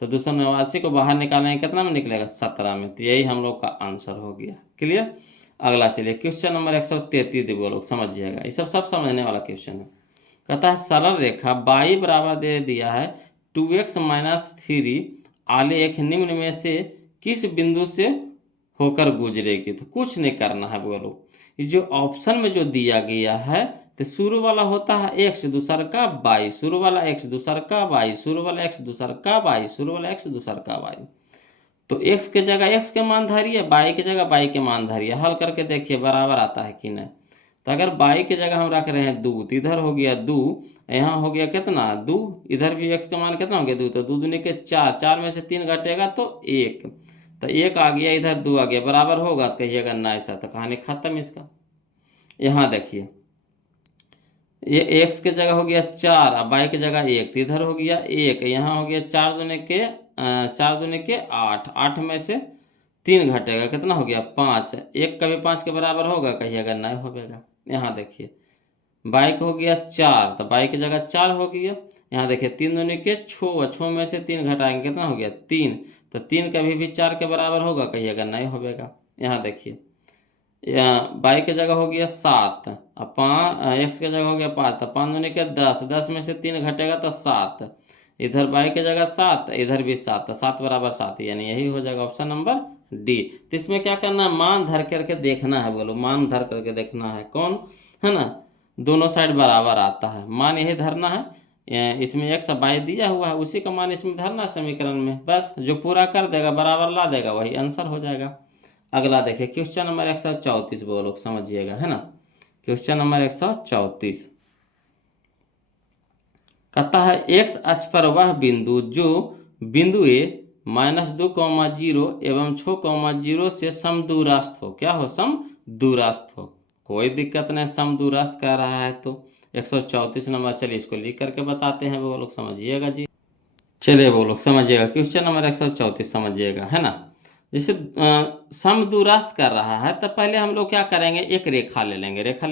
तो 289 को बाहर निकालेंगे कितना में निकलेगा? 17 में। तो यही हम लोग का आंसर हो गया। क्लियर। अगला चलिए क्वेश्चन नंबर 133 वो लोग समझिएगा, ये सब समझने वाला क्वेश्चन है। कहता है सरल रेखा y बराबर दे दिया है 2x माइनस 3 आलेख निम्न में से किस बिंदु से होकर गुजरेगी? तो कुछ नहीं करना है बोलो, ये जो ऑप्शन में जो दिया गया है तो शुरू वाला होता है x, दूसर का y, शुरू वाला x, दूसर का y, शुरू वाला x, दूसर का y, शुरू वाला x, दूसर का y। तो x के जगह x के मान धरिए, y के जगह y के मान धरिए, हल करके देखिए बराबर आता है कि नहीं। तो अगर y के जगह हम रख रहे हैं 2, तो इधर हो गया 2, यहाँ हो गया कितना? 2, इधर भी x का मान कितना हो गया? 2। तो 2 दूनी के 4, 4 में से 3 घटेगा तो 1, तो 1 आ गया, इधर 2 आ गया, बराबर होगा? तो कहिएगा नहीं सर, तो कहानी खत्म इसका। यहाँ देखिए ये x के जगह हो गया 4, अब y के जगह 1, तो इधर हो गया 1, यहाँ हो गया 4 दूनी के 8, 8 में से 3 घटेगा, कितना हो गया? 5। 1 कभी 5 के बराबर होगा? कहिएगा नहीं होगा। यहाँ देखिए y हो गया 4, तो y की जगह 4 हो गया। यहाँ देखिए 3 दूनी के 6, 6 में से 3 घटाएंगे कितना हो गया? 3। तो 3 कभी भी 4 के बराबर होगा? कहिएगा नहीं होगा। यहाँ देखिए y के जगह हो गया 7, अब 5, x के जगह हो गया 5, तो 5 दूनी के 10, 10 में से 3 घटेगा तो 7, इधर y के जगह 7, इधर भी 7, तो 7 बराबर 7, यानी यही हो जाएगा ऑप्शन नंबर डी। तो इसमें क्या करना है? मान धर करके देखना है बोलो, मान धर करके देखना है, कौन है ना, दोनों साइड बराबर आता है, मान यही धरना है। इसमें x y दिया हुआ है, उसी का मान इसमें धरना है समीकरण में, बस जो पूरा कर देगा बराबर ला देगा वही आंसर हो जाएगा। अगला देखिए क्वेश्चन नंबर 134 वो लोग समझिएगा, है ना। क्वेश्चन नंबर 134 कहता है x अक्ष पर वह बिंदु जो बिंदु ए -2,0 एवं 6,0 से समदूरस्थ हो। क्या हो? समदूरस्थ हो। कोई दिक्कत नहीं, समदूरस्थ कर रहा है तो 134 नंबर। चलिए इसको लिख करके बताते हैं वो लोग समझिएगा जी। चलिए वो लोग समझिएगा क्वेश्चन नंबर 134 समझिएगा, है ना। जैसे समदूरस्थ कर रहा है तो पहले हम लोग क्या करेंगे? एक रेखा ले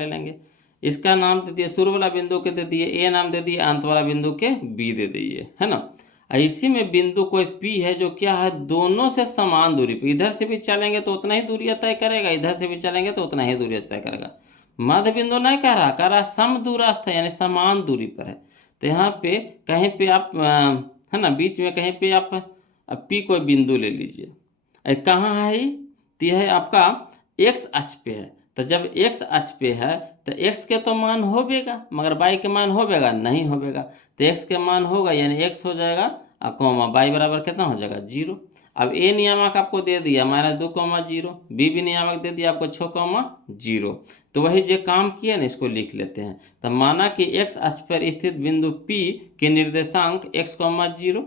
लेंगे, इसका नाम दे दिए, शुरू वाला बिंदु के दे दिए ए नाम दे दिए, अंत वाला बिंदु के बी दे दिए, है ना। इसी में बिंदु कोई पी है जो क्या है? दोनों से समान दूरी पे, इधर से भी चलेंगे तो उतना ही दूरी तय करेगा, इधर से भी चलेंगे तो उतना ही दूरी तय करेगा। मध्य बिंदु नहीं कह रहा समदूरस्थ है, यानी समान दूरी पर है। तो यहाँ पे कहीं पे आप है ना, बीच में कहीं पे आप पी कोई बिंदु ले लीजिए। कहाँ है ये? तो यह है आपका एक्स अक्ष पे है। तो जब एक्स अक्ष पे है तो एक्स के तो मान होबेगा, मगर वाई के मान होबेगा? नहीं होबेगा। तो एक्स के मान होगा यानी एक्स हो जाएगा, कॉमा वाई बराबर कितना हो जाएगा? 0। अब ए नियामक आपको दे दिया -2,0, बी भी नियामक दे दिया आपको 6,0। तो वही जो काम किया ना, इसको लिख लेते हैं। तो माना कि एक्स अक्ष पर स्थित बिंदु P के निर्देशांक x,0,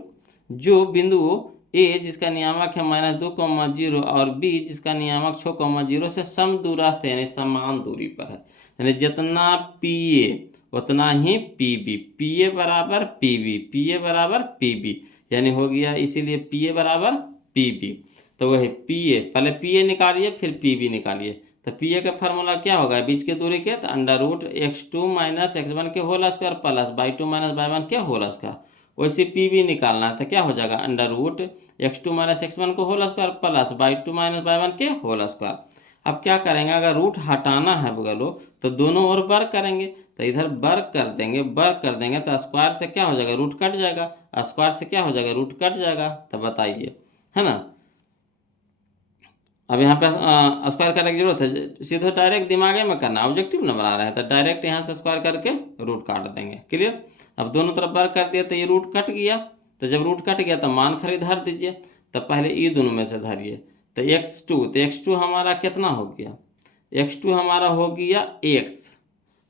जो बिंदु ए जिसका नियामक है -2,0 और बी जिसका नियामक 6,0 से समदूरस्थ है, यानी समान दूरी पर है। यानी जितना पी ए उतना ही पी बी, पी ए बराबर पी बी, पी ए बराबर पी बी, यानी हो गया इसीलिए पी ए बराबर पी बी। तो वही पी ए, पहले पी ए निकालिए फिर पी बी निकालिए। तो पी ए का फार्मूला क्या होगा? बीच के दूरी के, तो √x2 - x1 के whole square plus y2 - y1 के होल स्क्वायर। वैसे पी बी निकालना है तो क्या हो जाएगा? √x2 - x1 को whole square plus y2 - y1 के होल स्क्वायर। अब क्या करेंगे? अगर रूट हटाना है बोलो तो दोनों ओर वर्ग करेंगे, तो इधर वर्ग कर देंगे तो स्क्वायर से क्या हो जाएगा? रूट कट जाएगा, स्क्वायर से क्या हो जाएगा? रूट कट जाएगा। तो बताइए, है ना। अब यहाँ पे स्क्वायर करने की जरूरत है, सीधे डायरेक्ट दिमागे में करना, ऑब्जेक्टिव नंबर आ रहा है तो डायरेक्ट यहाँ से स्क्वायर करके रूट काट देंगे। क्लियर। अब दोनों तरफ वर्क कर दिया तो ये रूट कट गया, तो जब रूट कट गया तो मान खरीद धर दीजिए। तो पहले ये दोनों में से धरिए, तो x2, तो x2 हमारा कितना हो गया, x2 हमारा हो गया x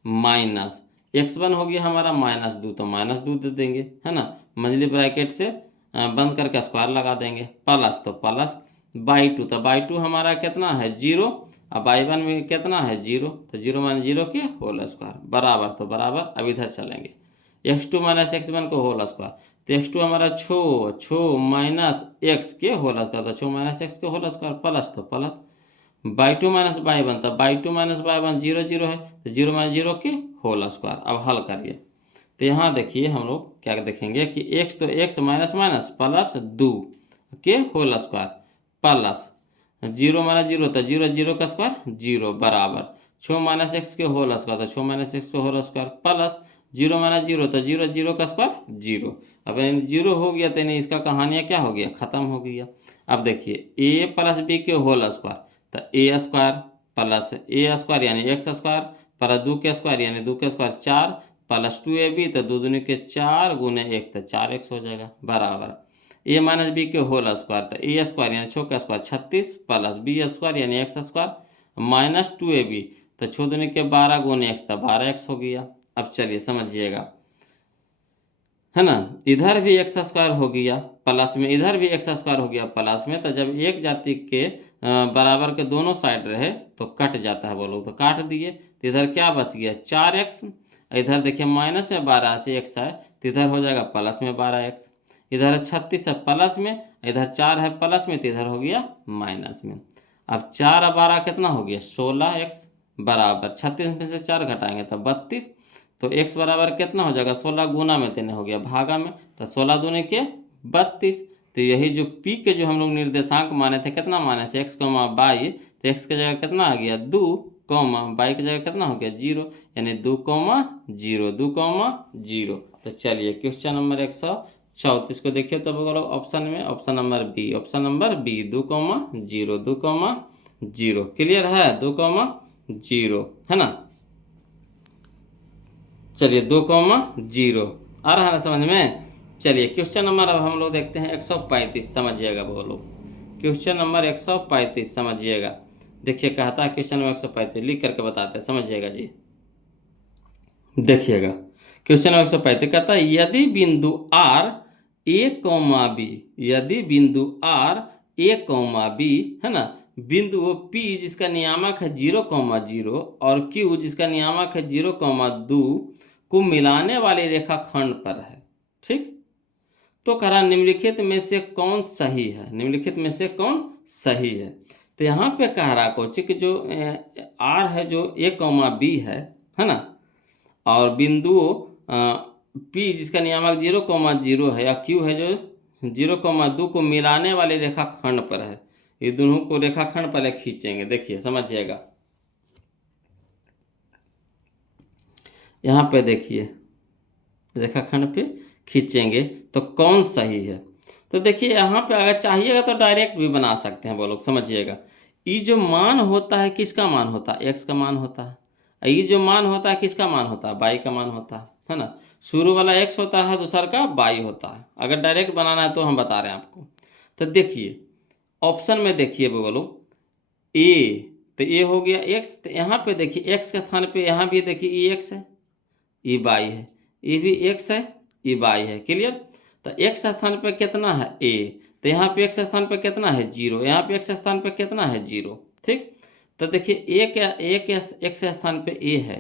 माइनस x1 हो गया हमारा -2, तो -2 दे देंगे, है ना। मंझली ब्रैकेट से बंद करके स्क्वायर लगा देंगे, प्लस तो प्लस बाई 2, तो बाई 2 हमारा कितना है 0, अब बाई 1 में कितना है 0, तो 0 माइनस 0 के होल स्क्वायर बराबर, तो बराबर अब इधर चलेंगे x2 माइनस x1 को होल स्क्वायर, तो x2 हमारा छो माइनस x के होल स्क्वायर, तो छो माइनस x के होल स्क्वायर प्लस तो प्लस बाई 2 माइनस बाई 1, तो बाई 2 माइनस बाई 1 0 0 है, तो 0 माइनस 0 के होल स्क्वायर। अब हल करिए, तो यहाँ देखिए हम लोग क्या देखेंगे कि x, तो x माइनस माइनस प्लस 2 के होल स्क्वायर प्लस 0 माइनस 0, तो 0 0 का स्क्वायर 0 बराबर 6 माइनस एक्स के होल स्क्वायर, तो 6 माइनस एक्स के होल स्क्वायर प्लस 0 माइनस 0, तो 0 0 का स्क्वायर 0। अब 0 हो गया तो नहीं, इसका कहानियाँ क्या हो गया, ख़त्म हो गया। अब देखिए a प्लस बी के होल स्क्वायर, तो ए स्क्वायर प्लस ए स्क्वायर यानी एक्स स्क्वायर प्लस 2 के स्क्वायर यानी 2 के स्क्वायर 4 प्लस 2ab, तो 2 दूनी के 4 गुने 1, तो 4x हो जाएगा बराबर ए माइनस बी के होल स्क्वायर, तो ए स्क्वायर यानी 6 का स्क्वायर 36 प्लस बी स्क्वायर यानी एक्स स्क्वायर माइनस 2ab, तो 6 दूनी के 12 गुने x, तो 12x हो गया। अब चलिए समझिएगा, है ना, इधर भी एक्स स्क्वायर हो गया प्लस में, इधर भी एक्स स्क्वायर हो गया प्लस में, तो जब एक जाति के बराबर के दोनों साइड रहे तो कट जाता है, बोलो तो काट दिए, तो इधर क्या बच गया 4x, इधर देखिए माइनस में 12 से x है, तो इधर हो जाएगा प्लस में 12x, इधर 36 है प्लस में, इधर 4 है प्लस में, तो इधर हो गया माइनस में। अब 4 और 12 कितना हो गया 16x बराबर 36 में से 4 घटाएंगे तो 32, तो x बराबर कितना हो जाएगा 16 गुना में तेने हो गया भागा में, तो 16 दूनी के 32, तो यही जो p के जो हम लोग निर्देशांक माने थे कितना माने थे x, बाई, तो x की जगह कितना आ गया 2, बाई की जगह कितना हो गया 0, यानी 2, 0 2, 0। तो चलिए क्वेश्चन नंबर 134 को देखिए, तो बोलो ऑप्शन में, option number B, option number B 2, 0 2, 0। Clear है 2, 0 है ना। चलिए 2, 0 आ रहा है ना समझ में। चलिए क्वेश्चन नंबर अब हम लोग देखते हैं 135, समझिएगा बोलो, क्वेश्चन नंबर 135 समझिएगा। देखिए कहता है क्वेश्चन नंबर 135, लिख करके बताते हैं, समझिएगा जी। देखिएगा क्वेश्चन नंबर 135 कहता है यदि बिंदु R a, b, यदि बिंदु R a, b है ना, बिंदु P जिसका नियामक है 0, 0 और Q जिसका नियामक है 0, 2 को मिलाने वाले रेखाखंड पर है, ठीक। तो कह रहा निम्नलिखित में से कौन सही है, निम्नलिखित में से कौन सही है। तो यहाँ पे कह रहा कोची कि जो R है जो a, b है ना, और बिंदु P जिसका नियामक 0, 0 है, या Q है जो 0, 2 को मिलाने वाले रेखाखंड पर है, ये दोनों को रेखाखंड पहले खींचेंगे। देखिए समझिएगा, यहाँ पे देखिए रेखाखंड पे खींचेंगे तो कौन सही है। तो देखिए यहाँ पे अगर चाहिएगा तो डायरेक्ट भी बना सकते हैं, वो लोग समझिएगा। ये जो मान होता है किसका मान होता है, एक्स का मान होता है, ये जो मान होता है किसका मान होता है, बाई का मान होता है ना। शुरू वाला एक्स होता है, दूसरा का बाई होता है। अगर डायरेक्ट बनाना है तो हम बता रहे हैं आपको। तो देखिए ऑप्शन में देखिए बोलो ए, तो ए हो गया एक्स, तो यहाँ पे देखिए एक्स के स्थान पे यहाँ भी देखिए ये एक्स है, ये बाई है, ये भी एक्स है, ये बाई है। क्लियर। तो एक्स स्थान पे कितना है ए, तो यहाँ पे एक्स स्थान पे कितना है 0, यहाँ पे एक्स स्थान पे कितना है 0, ठीक। तो देखिए एक्स स्थान पे ए है,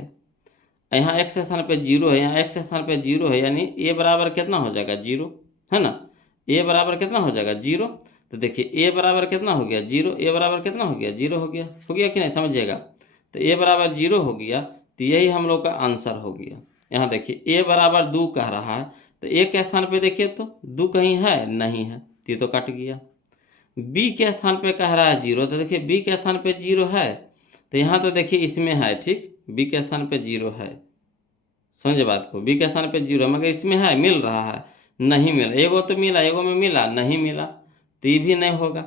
यहाँ एक्स स्थान पे 0 है, यहाँ एक्स स्थान पे 0 है, यानी ए बराबर कितना हो जाएगा 0, है ना। ए बराबर कितना हो जाएगा 0। तो देखिए ए बराबर कितना हो गया 0, ए बराबर कितना हो गया 0 हो गया कि नहीं, समझिएगा। तो ए बराबर 0 हो गया, तो यही हम लोग का आंसर हो गया। यहाँ देखिए ए बराबर 2 कह रहा है, तो ए के स्थान पे देखिए तो 2 कहीं है नहीं है, तो ये तो कट गया। बी के स्थान पे कह रहा है 0, तो देखिए बी के स्थान पे 0 है, तो यहाँ तो देखिए इसमें है, ठीक, बी के स्थान पे 0 है, समझे बात को। बी के स्थान पे 0 है मगर इसमें है, मिल रहा है, नहीं मिला, एगो तो मिला, एगो में मिला नहीं मिला, तो ये भी नहीं होगा।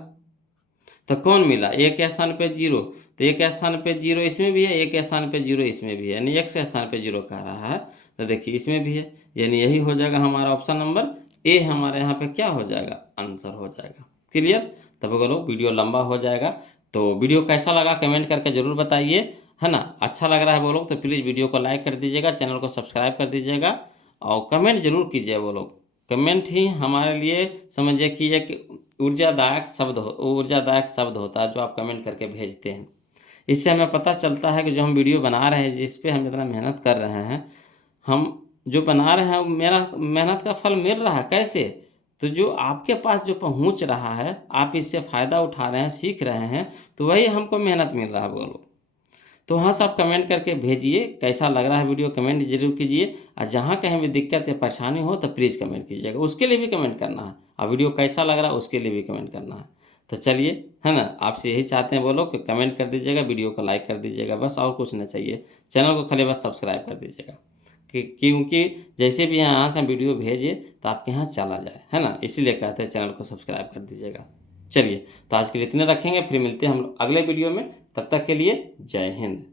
तो कौन मिला, एक के स्थान पे 0, तो एक के स्थान पे 0 इसमें भी है, एक के स्थान पे 0 इसमें भी है, यानी x के स्थान पे 0 कह रहा है। तो देखिए इसमें भी है, यानी यही हो जाएगा हमारा ऑप्शन नंबर ए, हमारे यहाँ पे क्या हो जाएगा, आंसर हो जाएगा। क्लियर। तब बोलो वीडियो लंबा हो जाएगा, तो वीडियो कैसा लगा कमेंट करके ज़रूर बताइए, है ना। अच्छा लग रहा है वो लोग तो प्लीज़ वीडियो को लाइक कर दीजिएगा, चैनल को सब्सक्राइब कर दीजिएगा और कमेंट जरूर कीजिए। वो लोग कमेंट ही हमारे लिए समझिए कि एक ऊर्जादायक शब्द होता है जो आप कमेंट करके भेजते हैं। इससे हमें पता चलता है कि जो हम वीडियो बना रहे हैं, जिस पे हम इतना मेहनत कर रहे हैं, हम जो बना रहे हैं मेरा मेहनत का फल मिल रहा है कैसे, तो जो आपके पास जो पहुंच रहा है, आप इससे फ़ायदा उठा रहे हैं, सीख रहे हैं, तो वही हमको मेहनत मिल रहा है। बोलो तो वहाँ से आप कमेंट करके भेजिए कैसा लग रहा है वीडियो, कमेंट जरूर कीजिए। और जहाँ कहीं भी दिक्कत या परेशानी हो तो प्लीज़ कमेंट कीजिएगा, उसके लिए भी कमेंट करना है, और वीडियो कैसा लग रहा है उसके लिए भी कमेंट करना है। तो चलिए, है ना, आपसे यही चाहते हैं वो लोग कि कमेंट कर दीजिएगा, वीडियो को लाइक कर दीजिएगा, बस और कुछ नहीं चाहिए। चैनल को खाली बस सब्सक्राइब कर दीजिएगा क्योंकि जैसे भी यहाँ से हम वीडियो भेजिए तो आपके यहाँ चला जाए, है ना, इसीलिए कहते हैं चैनल को सब्सक्राइब कर दीजिएगा। चलिए, तो आज के लिए इतने रखेंगे, फिर मिलते हैं हम लोग अगले वीडियो में। तब तक के लिए जय हिंद।